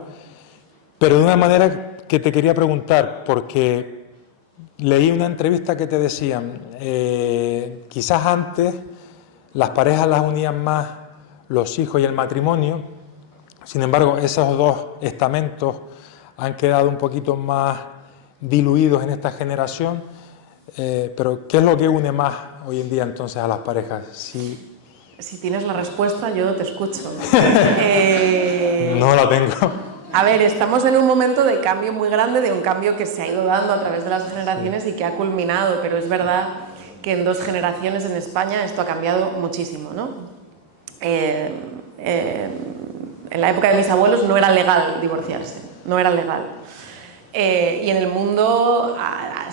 pero de una manera que te quería preguntar, porque leí una entrevista que te decían, quizás antes las parejas las unían más los hijos y el matrimonio, sin embargo, esos dos estamentos han quedado un poquito más diluidos en esta generación, pero ¿qué es lo que une más hoy en día entonces a las parejas? Si tienes la respuesta, yo te escucho. No la tengo. A ver, estamos en un momento de cambio muy grande, de un cambio que se ha ido dando a través de las generaciones y que ha culminado, pero es verdad que en 2 generaciones en España esto ha cambiado muchísimo, ¿no? En la época de mis abuelos no era legal divorciarse, no era legal. Y en el mundo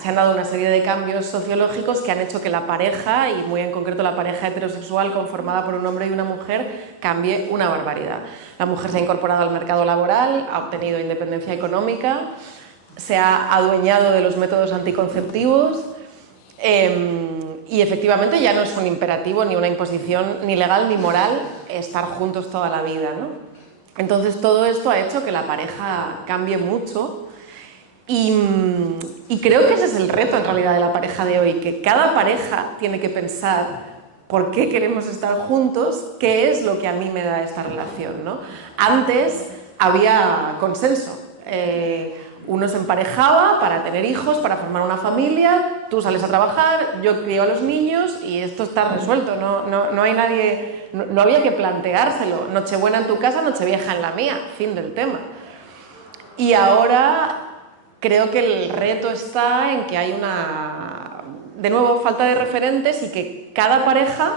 se han dado una serie de cambios sociológicos que han hecho que la pareja, y muy en concreto la pareja heterosexual conformada por un hombre y una mujer, cambie una barbaridad. La mujer se ha incorporado al mercado laboral, ha obtenido independencia económica, se ha adueñado de los métodos anticonceptivos y efectivamente ya no es un imperativo ni una imposición ni legal ni moral estar juntos toda la vida, ¿no? Entonces todo esto ha hecho que la pareja cambie mucho. Y creo que ese es el reto en realidad de la pareja de hoy, que cada pareja tiene que pensar por qué queremos estar juntos, qué es lo que a mí me da esta relación, ¿no? Antes había consenso, uno se emparejaba para tener hijos, para formar una familia, tú sales a trabajar, yo crío a los niños y esto está resuelto, no hay nadie, no había que planteárselo, Nochebuena en tu casa, Nochevieja en la mía, fin del tema. Y ahora creo que el reto está en que hay de nuevo, falta de referentes y que cada pareja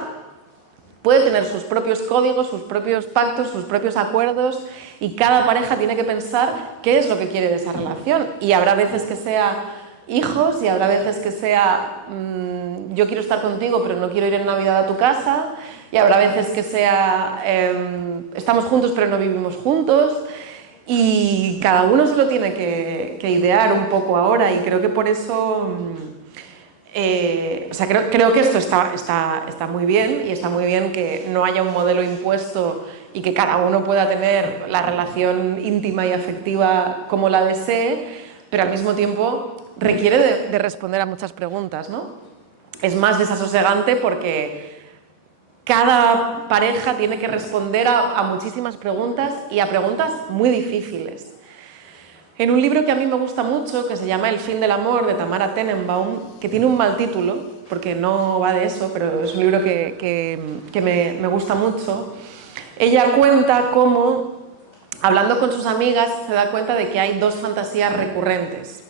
puede tener sus propios códigos, sus propios pactos, sus propios acuerdos y cada pareja tiene que pensar qué es lo que quiere de esa relación. Y habrá veces que sea hijos y habrá veces que sea yo quiero estar contigo pero no quiero ir en Navidad a tu casa y habrá veces que sea estamos juntos pero no vivimos juntos. Y cada uno se lo tiene que idear un poco ahora y creo que por eso, o sea, creo que esto está muy bien y está muy bien que no haya un modelo impuesto y que cada uno pueda tener la relación íntima y afectiva como la desee, pero al mismo tiempo requiere de responder a muchas preguntas, ¿no? Es más desasosegante porque cada pareja tiene que responder a muchísimas preguntas y a preguntas muy difíciles. En un libro que a mí me gusta mucho, que se llama El fin del amor, de Tamara Tenenbaum, que tiene un mal título, porque no va de eso, pero es un libro que me gusta mucho, ella cuenta cómo, hablando con sus amigas, se da cuenta de que hay 2 fantasías recurrentes.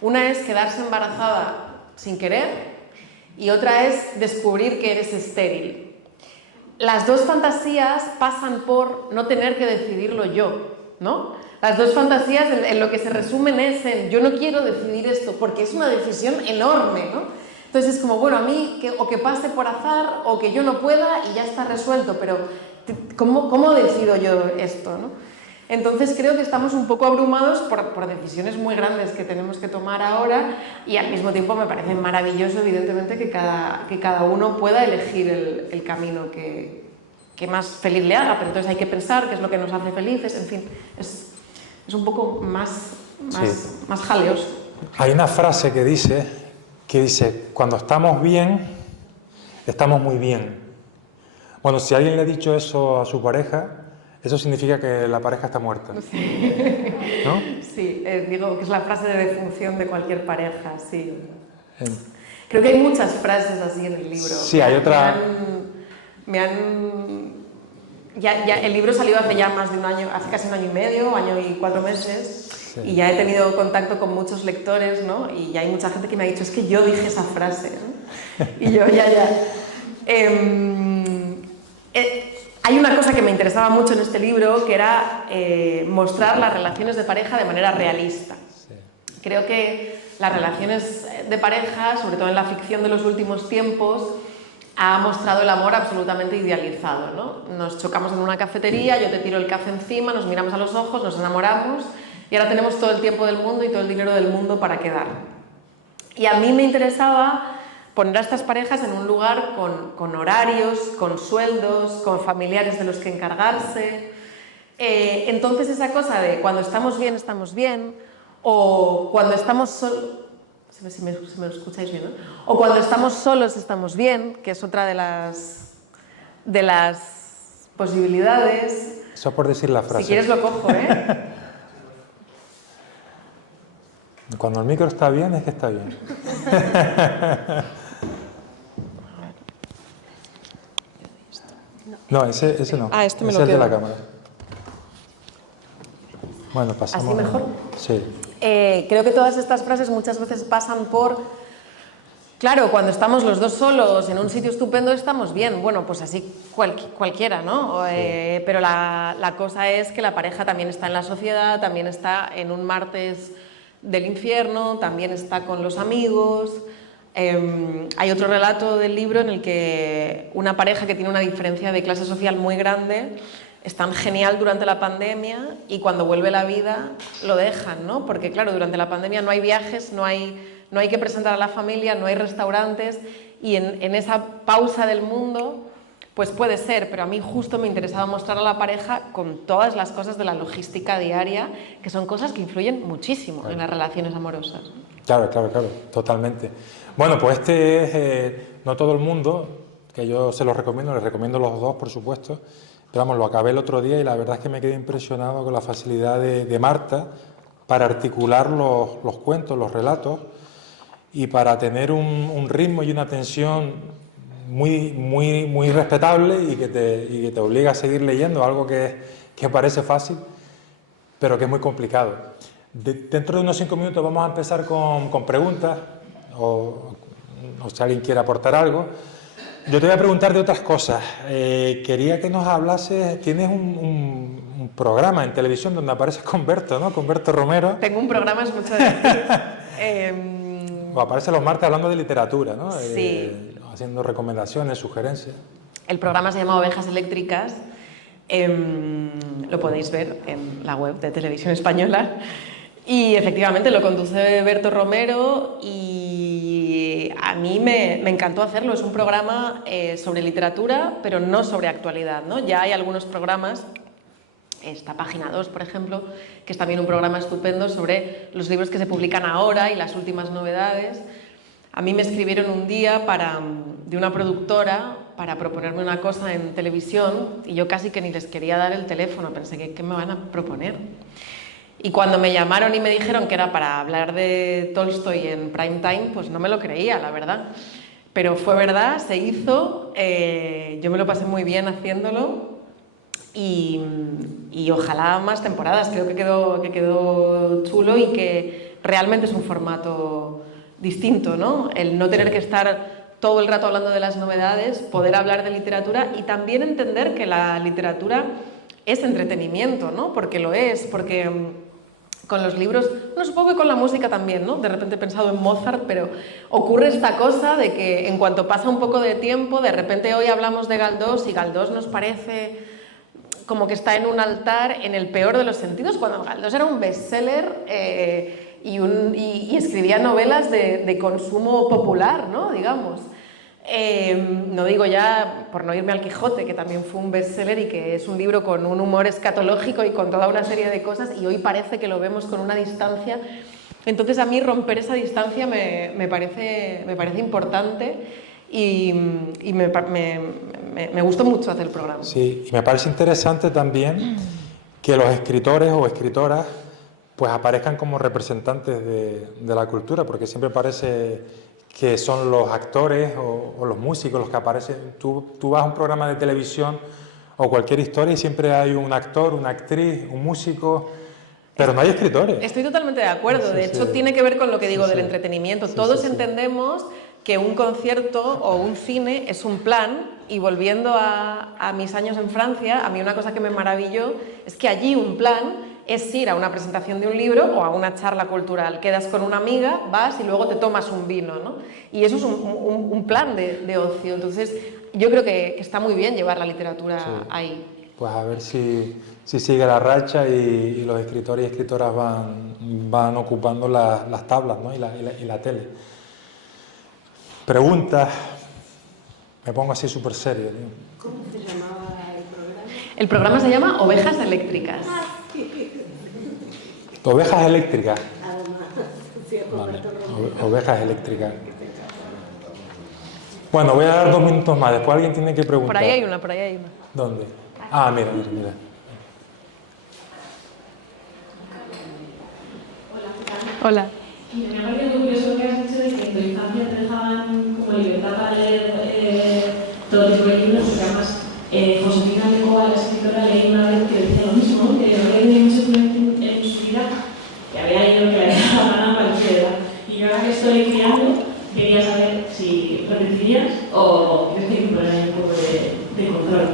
Una es quedarse embarazada sin querer y otra es descubrir que eres estéril. Las 2 fantasías pasan por no tener que decidirlo yo, ¿no? Las 2 fantasías en lo que se resumen es en yo no quiero decidir esto porque es una decisión enorme, ¿no? Entonces es como, bueno, a mí o que pase por azar o que yo no pueda y ya está resuelto, pero ¿cómo decido yo esto, ¿no? Entonces creo que estamos un poco abrumados por decisiones muy grandes que tenemos que tomar ahora, y al mismo tiempo me parece maravilloso, evidentemente, que cada uno pueda elegir el camino que más feliz le haga, pero entonces hay que pensar qué es lo que nos hace felices, en fin, es un poco más jaleoso. Hay una frase que dice, cuando estamos bien, estamos muy bien. Bueno, si alguien le ha dicho eso a su pareja, eso significa que la pareja está muerta. Sí, ¿no? Sí, digo que es la frase de defunción de cualquier pareja, sí. Creo que hay muchas frases así en el libro. Sí, hay otra... el libro salió hace ya más de un año, hace casi un año y medio, año y 4 meses, sí. Y ya he tenido contacto con muchos lectores, ¿no? Y ya hay mucha gente que me ha dicho, es que yo dije esa frase, ¿no? Y yo ya. Hay una cosa que me interesaba mucho en este libro, que era mostrar las relaciones de pareja de manera realista. Sí. Creo que las relaciones de pareja, sobre todo en la ficción de los últimos tiempos, ha mostrado el amor absolutamente idealizado, ¿no? Nos chocamos en una cafetería, yo te tiro el café encima, nos miramos a los ojos, nos enamoramos y ahora tenemos todo el tiempo del mundo y todo el dinero del mundo para quedar. Y a mí me interesaba poner a estas parejas en un lugar con horarios, con sueldos, con familiares de los que encargarse. Entonces esa cosa de cuando estamos bien, o cuando estamos solos, si me escucháis bien, ¿no? O cuando estamos solos estamos bien, que es otra de las posibilidades. Eso por decir la frase. Si quieres lo cojo, ¿eh? Cuando el micro está bien, es que está bien. No, ese no. Este me ese lo es quedo. de la cámara. Bueno, pasamos. ¿Así mejor? Sí. Creo que todas estas frases muchas veces pasan por... Claro, cuando estamos los dos solos en un sitio estupendo estamos bien, bueno, pues así cualquiera, ¿no? Sí. Pero la cosa es que la pareja también está en la sociedad, también está en un martes del infierno, también está con los amigos. Hay otro relato del libro en el que una pareja que tiene una diferencia de clase social muy grande es tan genial durante la pandemia y cuando vuelve la vida lo dejan, ¿no? Porque claro, durante la pandemia no hay viajes, no hay que presentar a la familia, no hay restaurantes y en esa pausa del mundo pues puede ser, pero a mí justo me interesaba mostrar a la pareja con todas las cosas de la logística diaria, que son cosas que influyen muchísimo en las relaciones amorosas. Claro, totalmente. Bueno, pues este es No todo el mundo, que yo se los recomiendo, les recomiendo los dos, por supuesto. Pero vamos, lo acabé el otro día y la verdad es que me quedé impresionado con la facilidad de Marta para articular los cuentos, los relatos y para tener un ritmo y una tensión muy respetable y que te obliga a seguir leyendo, algo que parece fácil, pero que es muy complicado. Dentro de unos 5 minutos vamos a empezar con preguntas o si alguien quiere aportar algo. Yo te voy a preguntar de otras cosas. Quería que nos hablases, tienes un programa en televisión donde apareces con Berto, ¿no? Con Berto Romero. Tengo un programa, es mucho de... O aparece los martes hablando de literatura, ¿no? Sí. Haciendo recomendaciones, sugerencias. El programa se llama Ovejas Eléctricas. Lo podéis ver en la web de Televisión Española. Y efectivamente lo conduce Berto Romero y a mí me encantó hacerlo. Es un programa sobre literatura, pero no sobre actualidad, ¿no? Ya hay algunos programas, esta Página 2, por ejemplo, que es también un programa estupendo sobre los libros que se publican ahora y las últimas novedades. A mí me escribieron un día de una productora para proponerme una cosa en televisión y yo casi que ni les quería dar el teléfono, pensé que ¿qué me van a proponer? Y cuando me llamaron y me dijeron que era para hablar de Tolstoy en prime time, pues no me lo creía, la verdad. Pero fue verdad, se hizo, yo me lo pasé muy bien haciéndolo y ojalá más temporadas. Creo que quedó chulo y que realmente es un formato distinto, ¿no? El no tener que estar todo el rato hablando de las novedades, poder hablar de literatura y también entender que la literatura es entretenimiento, ¿no? Porque lo es, porque con los libros, no supongo que con la música también, ¿no? De repente he pensado en Mozart, pero ocurre esta cosa de que en cuanto pasa un poco de tiempo, de repente hoy hablamos de Galdós y Galdós nos parece como que está en un altar en el peor de los sentidos, cuando Galdós era un bestseller y escribía novelas de consumo popular, ¿no? Digamos. No digo ya, por no irme al Quijote, que también fue un bestseller y que es un libro con un humor escatológico y con toda una serie de cosas, y hoy parece que lo vemos con una distancia. Entonces a mí romper esa distancia me parece importante y me gustó mucho hacer el programa. Sí, y me parece interesante también que los escritores o escritoras pues aparezcan como representantes de la cultura, porque siempre parece que son los actores o los músicos los que aparecen. Tú vas a un programa de televisión o cualquier historia y siempre hay un actor, una actriz, un músico, pero no hay escritores. Estoy totalmente de acuerdo, de hecho tiene que ver con lo que digo del entretenimiento. Todos entendemos que un concierto o un cine es un plan, y volviendo a mis años en Francia, a mí una cosa que me maravilló es que allí un plan es ir a una presentación de un libro o a una charla cultural. Quedas con una amiga, vas y luego te tomas un vino, ¿no? Y eso es un plan de ocio. Entonces, yo creo que está muy bien llevar la literatura ahí. Pues a ver si sigue la racha y los escritores y escritoras van ocupando las tablas, ¿no? y la tele. Preguntas. Me pongo así súper serio, tío. ¿Cómo se llamaba el programa? El programa se llama Ovejas Eléctricas. Ovejas eléctricas. Vale. Ovejas eléctricas. Bueno, voy a dar 2 minutos más. Después alguien tiene que preguntar. Por ahí hay una. ¿Dónde? Ah, mira. Hola. Y me ha parecido curioso lo que has dicho de que en tu infancia te dejaban como libertad para leer todo tipo de libros, porque además Josefina Lecoa, la escritora, leí una vez que decía lo mismo, que no tenía mucha influencia en su vida, que había leído que le había dado la gana para cualquier edad. Y yo ahora que estoy criando, quería saber si repetirías o crees que hay que poner ahí un poco de control.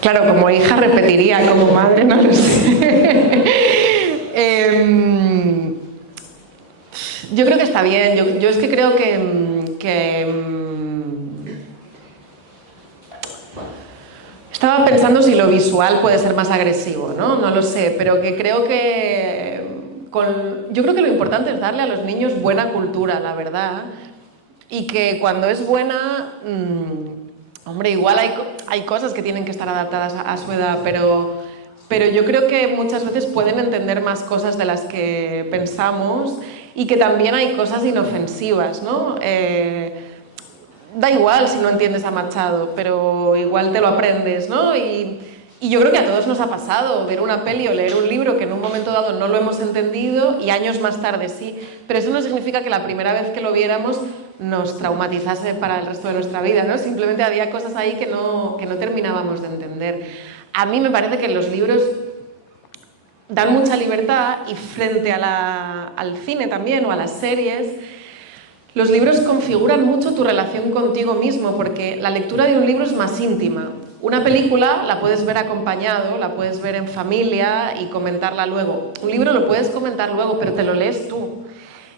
Claro, como hija repetiría, como madre no lo sé. Yo creo que está bien. Yo es que creo que estaba pensando si lo visual puede ser más agresivo, ¿no? No lo sé, pero que creo que yo creo que lo importante es darle a los niños buena cultura, la verdad, y que cuando es buena, hombre, igual hay cosas que tienen que estar adaptadas a su edad, pero yo creo que muchas veces pueden entender más cosas de las que pensamos y que también hay cosas inofensivas, ¿no? Da igual si no entiendes a Machado, pero igual te lo aprendes, ¿no? Y yo creo que a todos nos ha pasado ver una peli o leer un libro que en un momento dado no lo hemos entendido y años más tarde sí, pero eso no significa que la primera vez que lo viéramos nos traumatizase para el resto de nuestra vida, ¿no? Simplemente había cosas ahí que no terminábamos de entender. A mí me parece que los libros dan mucha libertad y frente al cine también o a las series, los libros configuran mucho tu relación contigo mismo, porque la lectura de un libro es más íntima. Una película la puedes ver acompañado, la puedes ver en familia y comentarla luego. Un libro lo puedes comentar luego, pero te lo lees tú.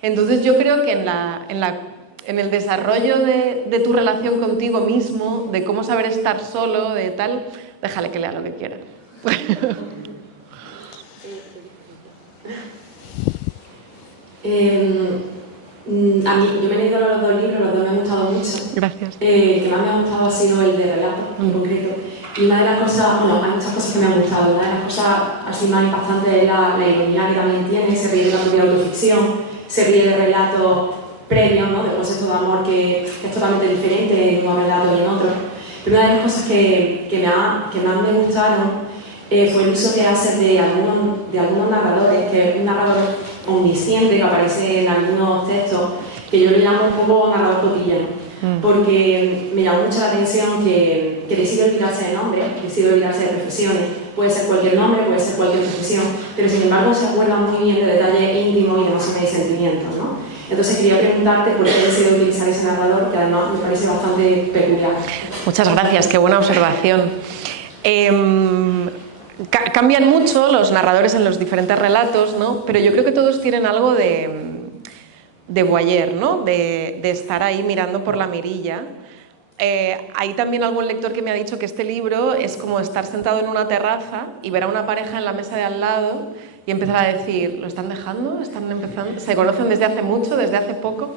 Entonces yo creo que en el desarrollo de tu relación contigo mismo, de cómo saber estar solo, de tal, déjale que lea lo que quiera. A mí, yo me he leído los 2 libros, los 2 me han gustado mucho. Gracias. El que más me ha gustado ha sido el de relatos, en concreto. Y una de las cosas, bueno, hay muchas cosas que me han gustado. Una de las cosas así más impactantes es la ironía que también tiene, se ríe de la propia autoficción, se ríe de relatos previos, ¿no? De conceptos de amor que es totalmente diferente en un relato y en otro. Pero una de las cosas que más me gustaron fue el uso que hace de algunos narradores, que es un narrador omnisciente que aparece en algunos textos, que yo le llamo un poco narrador cotidiano, porque me llamó mucho la atención que decide olvidarse de nombres, decide olvidarse de profesiones, puede ser cualquier nombre, puede ser cualquier profesión, pero sin embargo se acuerda muy bien de detalles íntimos y de emociones y sentimientos, ¿no? Entonces quería preguntarte por qué decidió utilizar ese narrador, que además me parece bastante peculiar. Muchas gracias, qué buena observación. Cambian mucho los narradores en los diferentes relatos, ¿no? Pero yo creo que todos tienen algo de voyeur, ¿no? De estar ahí mirando por la mirilla. hay también algún lector que me ha dicho que este libro es como estar sentado en una terraza y ver a una pareja en la mesa de al lado y empezar a decir, ¿lo están dejando? ¿Están empezando? ¿Se conocen desde hace mucho? ¿Desde hace poco?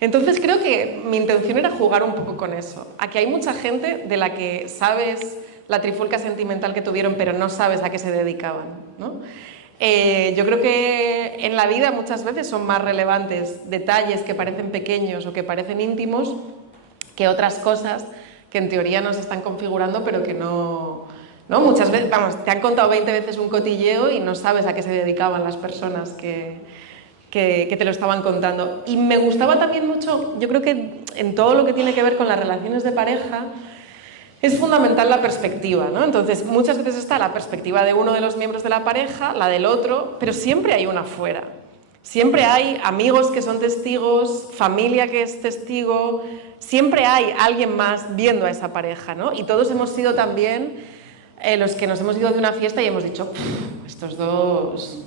Entonces creo que mi intención era jugar un poco con eso. Aquí hay mucha gente de la que sabes la trifulca sentimental que tuvieron, pero no sabes a qué se dedicaban, ¿no? Yo creo que en la vida muchas veces son más relevantes detalles que parecen pequeños o que parecen íntimos que otras cosas que en teoría nos están configurando, pero que no... Muchas veces, vamos, te han contado 20 veces un cotilleo y no sabes a qué se dedicaban las personas que te lo estaban contando. Y me gustaba también mucho, yo creo que en todo lo que tiene que ver con las relaciones de pareja, es fundamental la perspectiva, ¿no? Entonces, muchas veces está la perspectiva de uno de los miembros de la pareja, la del otro, pero siempre hay una fuera. Siempre hay amigos que son testigos, familia que es testigo, siempre hay alguien más viendo a esa pareja, ¿no? Y todos hemos sido también los que nos hemos ido de una fiesta y hemos dicho, estos dos,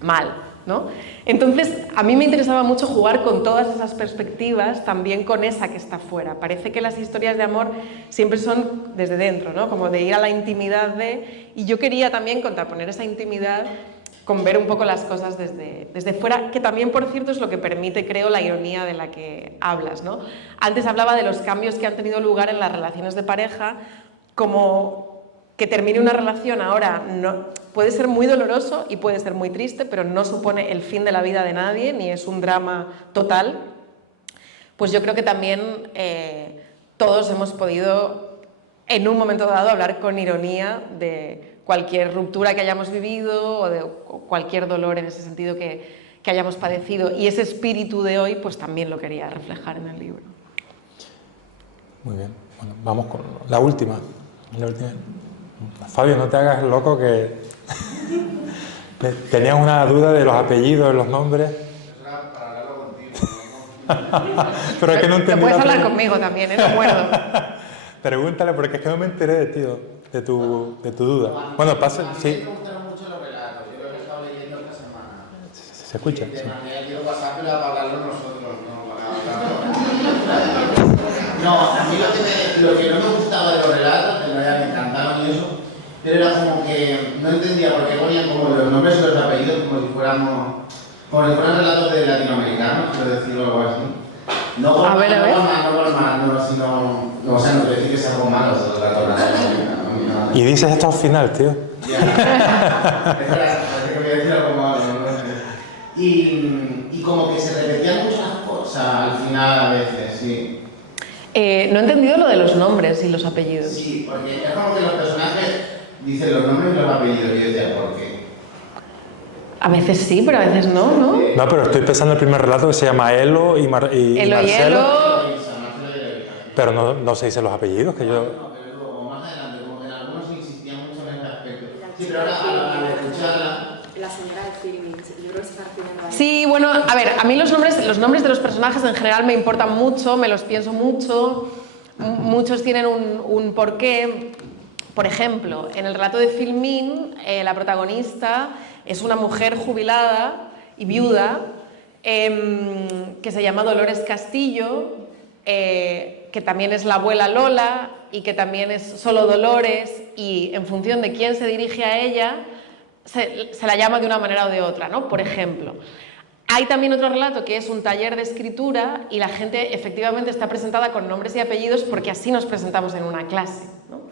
mal, ¿no? Entonces, a mí me interesaba mucho jugar con todas esas perspectivas, también con esa que está fuera. Parece que las historias de amor siempre son desde dentro, ¿no? Como de ir a la intimidad de... Y yo quería también contraponer esa intimidad con ver un poco las cosas desde fuera, que también, por cierto, es lo que permite, creo, la ironía de la que hablas, ¿no? Antes hablaba de los cambios que han tenido lugar en las relaciones de pareja, como que termine una relación ahora no, puede ser muy doloroso y puede ser muy triste, pero no supone el fin de la vida de nadie, ni es un drama total. Pues yo creo que también todos hemos podido, en un momento dado, hablar con ironía de cualquier ruptura que hayamos vivido o de cualquier dolor en ese sentido que hayamos padecido. Y ese espíritu de hoy, pues también lo quería reflejar en el libro. Muy bien. Bueno, vamos con la última. Fabio, no te hagas loco que tenías una duda de los apellidos, de los nombres. Era para hablarlo contigo, ¿no? Pero es que no entendí. Puedes hablar conmigo también, no muerdo. Pregúntale, porque es que no me enteré, tío, de tu duda. Bueno, pasa, sí. Me gustaron mucho los relatos, yo los he estado leyendo esta semana. Se escucha. De Sí. manera quiero pasar, pero para hablarlo nosotros, no para hablarlo. No, a mí lo que no me gustaba de los relatos, en realidad me encantaron y eso, pero era como que no entendía por qué ponían como los nombres y los apellidos como si fueran relatos de latinoamericanos, quiero decirlo algo así. No por mal, sino... No, o sea, no quiero decir que sea algo malo los relatos latinoamericanos. Y dices esto al final, tío. Ya. Parece que voy a decir algo malo, no sé. Y como que se repetían muchas cosas al final a veces, sí. No he entendido lo de los nombres y los apellidos. Sí, porque es como que los personajes dicen los nombres y los apellidos, y yo decía, ¿por qué? A veces sí, pero a veces no, ¿no? No, pero estoy pensando en el primer relato que se llama Elo y Elo y Marcelo. Elo. Pero no se dicen los apellidos, que yo... No, pero luego, más adelante, como que en algunos insistía mucho en este aspecto. Sí, pero ahora al escucharla... La señora de Filmin, yo creo que se está refiriendo a ella. Sí, bueno, a ver, a mí los nombres de los personajes en general me importan mucho, me los pienso mucho, muchos tienen un porqué. Por ejemplo, en el relato de Filmin, la protagonista es una mujer jubilada y viuda que se llama Dolores Castillo, que también es la abuela Lola y que también es solo Dolores, y en función de quién se dirige a ella, se la llama de una manera o de otra, ¿no? Por ejemplo, hay también otro relato que es un taller de escritura y la gente efectivamente está presentada con nombres y apellidos porque así nos presentamos en una clase, ¿no?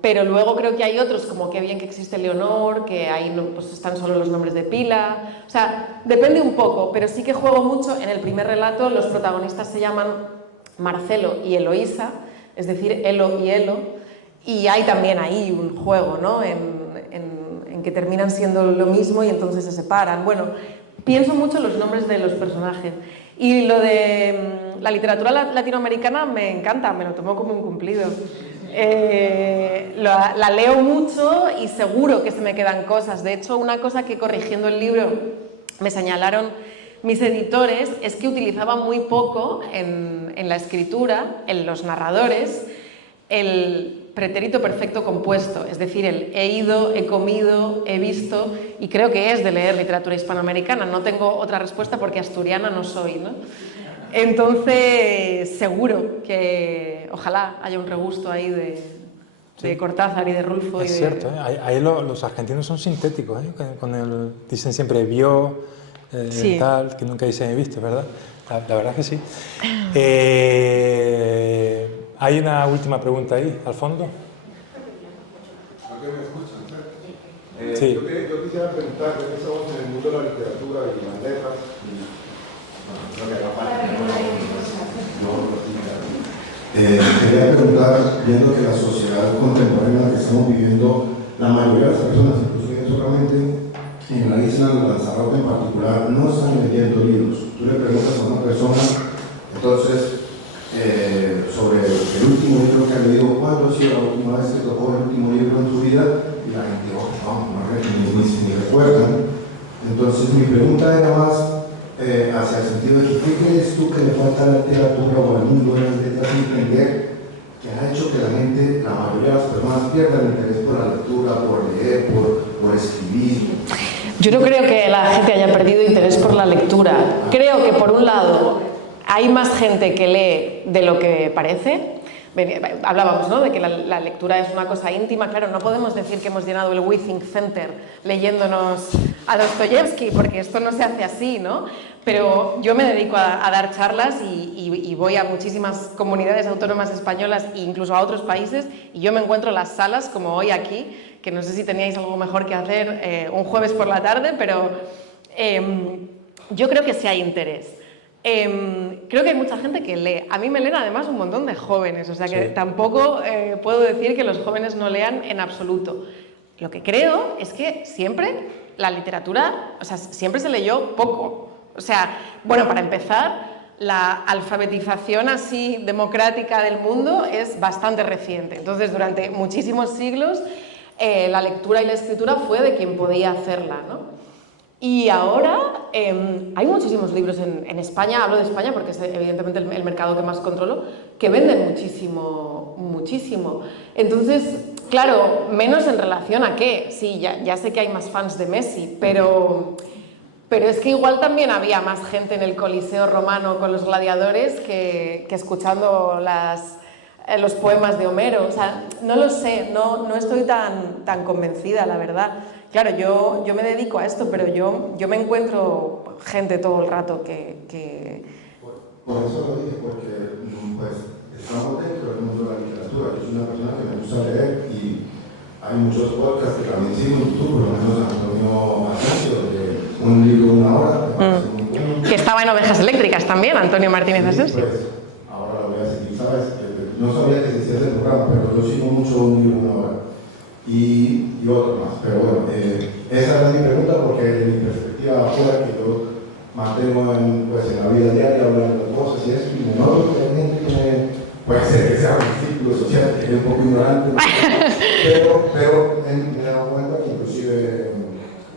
Pero luego creo que hay otros, como Qué bien que existe Leonor, que ahí no, pues están solo los nombres de pila. O sea, depende un poco, pero sí que juego mucho. En el primer relato los protagonistas se llaman Marcelo y Eloísa, es decir, Elo y Elo, y hay también ahí un juego, ¿no? En que terminan siendo lo mismo y entonces se separan. Bueno, pienso mucho en los nombres de los personajes. Y lo de la literatura latinoamericana me encanta, me lo tomo como un cumplido. La leo mucho y seguro que se me quedan cosas. De hecho, una cosa que corrigiendo el libro me señalaron mis editores es que utilizaba muy poco en la escritura, en los narradores, el pretérito perfecto compuesto, es decir, el he ido, he comido, he visto, y creo que es de leer literatura hispanoamericana. No tengo otra respuesta porque asturiana no soy, ¿no? Entonces, seguro que ojalá haya un regusto ahí de Cortázar y de Rulfo. Es cierto, ahí los argentinos son sintéticos, dicen siempre vio, Sí. tal, que nunca dicen he visto, ¿verdad? La verdad es que sí. Hay una última pregunta ahí, al fondo. ¿A qué me escuchan? Sí. Yo quisiera preguntar, ya que estamos en el mundo de la literatura y las letras, quería preguntar, viendo que la sociedad contemporánea que estamos viviendo, la mayoría de las personas, inclusive solamente en la isla de Lanzarote en particular, no están leyendo libros. Tú le preguntas a una persona, entonces, sobre el último libro que ha leído, ¿cuándo ha sido la última vez que tocó el último libro en su vida? Y la gente, ni recuerdan. Entonces, mi pregunta era más hacia el sentido de ¿qué crees tú que le falta a la literatura o al mundo de las letras entender que ha hecho que la gente, la mayoría de las personas, pierdan el interés por la lectura, por leer, por escribir? Yo no creo que la gente haya perdido interés por la lectura. Creo que, por un lado, hay más gente que lee de lo que parece. Hablábamos, ¿no?, de que la lectura es una cosa íntima. Claro, no podemos decir que hemos llenado el We Think Center leyéndonos a Dostoyevsky, porque esto no se hace así, ¿no? Pero yo me dedico a dar charlas y voy a muchísimas comunidades autónomas españolas e incluso a otros países, y yo me encuentro en las salas, como hoy aquí, que no sé si teníais algo mejor que hacer un jueves por la tarde, pero yo creo que sí hay interés. Creo que hay mucha gente que lee. A mí me leen además un montón de jóvenes, o sea que tampoco puedo decir que los jóvenes no lean en absoluto. Lo que creo es que siempre la literatura, o sea, siempre se leyó poco. O sea, bueno, para empezar, la alfabetización así democrática del mundo es bastante reciente. Entonces, durante muchísimos siglos, la lectura y la escritura fue de quien podía hacerla, ¿no? Y ahora hay muchísimos libros en España, hablo de España porque es evidentemente el mercado que más controlo, que venden muchísimo, muchísimo. Entonces, claro, menos en relación a qué. Sí, ya sé que hay más fans de Messi, pero es que igual también había más gente en el Coliseo romano con los gladiadores que escuchando los poemas de Homero. O sea, no lo sé, no estoy tan convencida, la verdad. Claro, yo me dedico a esto, pero yo me encuentro gente todo el rato que... Por eso lo dije, porque pues, estamos dentro del mundo de la literatura. Yo soy una persona que me gusta leer y hay muchos podcasts que también sigo en YouTube, por lo menos Antonio Asensio, de un libro de 1 hora, me parece muy bueno. Que estaba en Ovejas Eléctricas también, Antonio Martínez Asensio. Pues, ahora lo voy a seguir, ¿sabes? No sabía que existía ese programa, pero yo sigo mucho un libro de 1 hora. Y otro más, pero bueno, esa era mi pregunta porque de mi perspectiva afuera, que yo mantengo en la vida diaria hablando de cosas y eso, y me noto que hay gente que puede ser que sea un círculo social, que es un poco ignorante, pero me he dado cuenta que inclusive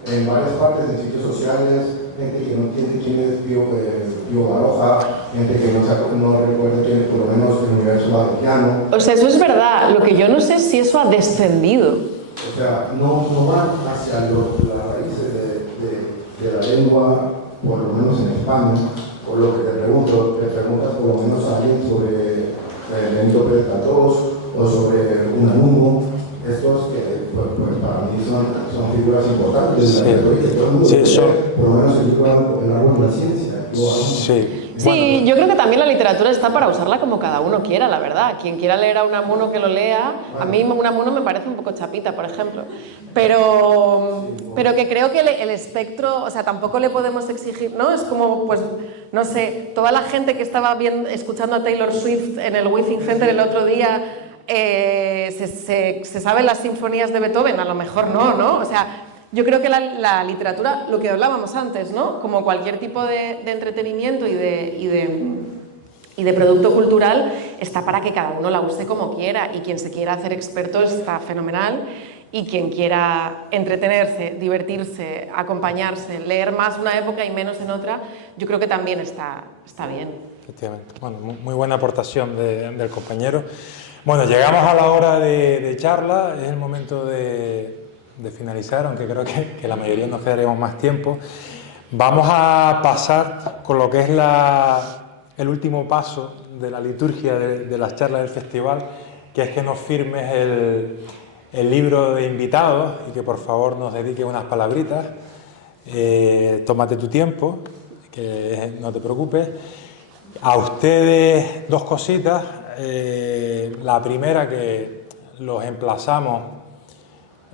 en varias partes de sitios sociales, gente que no entiende quién es Pío Baroja, gente que no recuerda quién es por lo menos el universo baroquiano. O sea, eso es verdad. Lo que yo no sé es si eso ha descendido. O sea, no van hacia las raíces de la lengua, por lo menos en España. Por lo que te preguntas por lo menos a alguien sobre Benito Pérez Galdós o sobre Unamuno. Estos que pues para mí son figuras importantes de la teoría que todo el mundo por lo menos el árbol de la ciencia. Sí, yo creo que también la literatura está para usarla como cada uno quiera, la verdad. Quien quiera leer a Unamuno que lo lea. A mí Unamuno me parece un poco chapita, por ejemplo. Pero que creo que el espectro, o sea, tampoco le podemos exigir, ¿no? Es como, pues, no sé, toda la gente que estaba escuchando a Taylor Swift en el We Think Center el otro día, se saben las sinfonías de Beethoven, a lo mejor no, o sea, yo creo que la literatura, lo que hablábamos antes, ¿no? Como cualquier tipo de entretenimiento y de producto cultural, está para que cada uno la use como quiera, y quien se quiera hacer experto está fenomenal, y quien quiera entretenerse, divertirse, acompañarse, leer más una época y menos en otra, yo creo que también está bien. Efectivamente. Bueno, muy buena aportación del compañero. Bueno, llegamos a la hora de charla, es el momento de finalizar, aunque creo que la mayoría nos quedaremos más tiempo. Vamos a pasar con lo que es la el último paso de la liturgia de las charlas del festival, que es que nos firmes el libro de invitados y que por favor nos dediques unas palabritas. Tómate tu tiempo, que no te preocupes. A ustedes dos cositas. La primera, que los emplazamos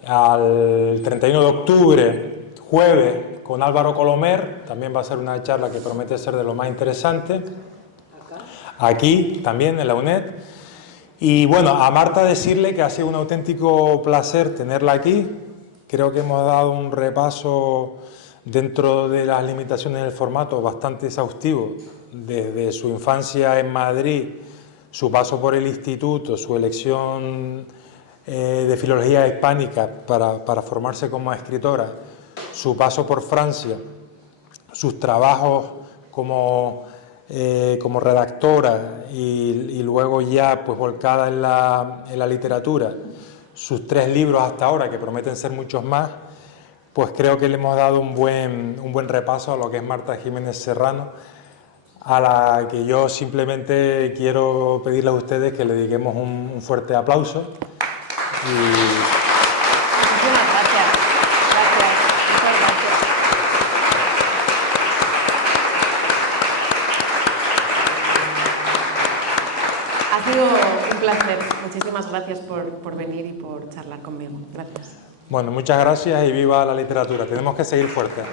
al 31 de octubre, jueves, con Álvaro Colomer. También va a ser una charla que promete ser de lo más interesante. Aquí también, en la UNED. Y bueno, a Marta decirle que ha sido un auténtico placer tenerla aquí. Creo que hemos dado un repaso dentro de las limitaciones del formato bastante exhaustivo, desde su infancia en Madrid, su paso por el instituto, su elección de filología hispánica para formarse como escritora, su paso por Francia, sus trabajos como redactora y luego ya pues volcada en la literatura, sus 3 libros hasta ahora, que prometen ser muchos más, pues creo que le hemos dado un buen repaso a lo que es Marta Jiménez Serrano, a la que yo simplemente quiero pedirle a ustedes que le dediquemos un fuerte aplauso. Muchísimas gracias. Muchas gracias. Ha sido un placer. Muchísimas gracias por venir y por charlar conmigo. Gracias. Bueno, muchas gracias y viva la literatura. Tenemos que seguir fuerte.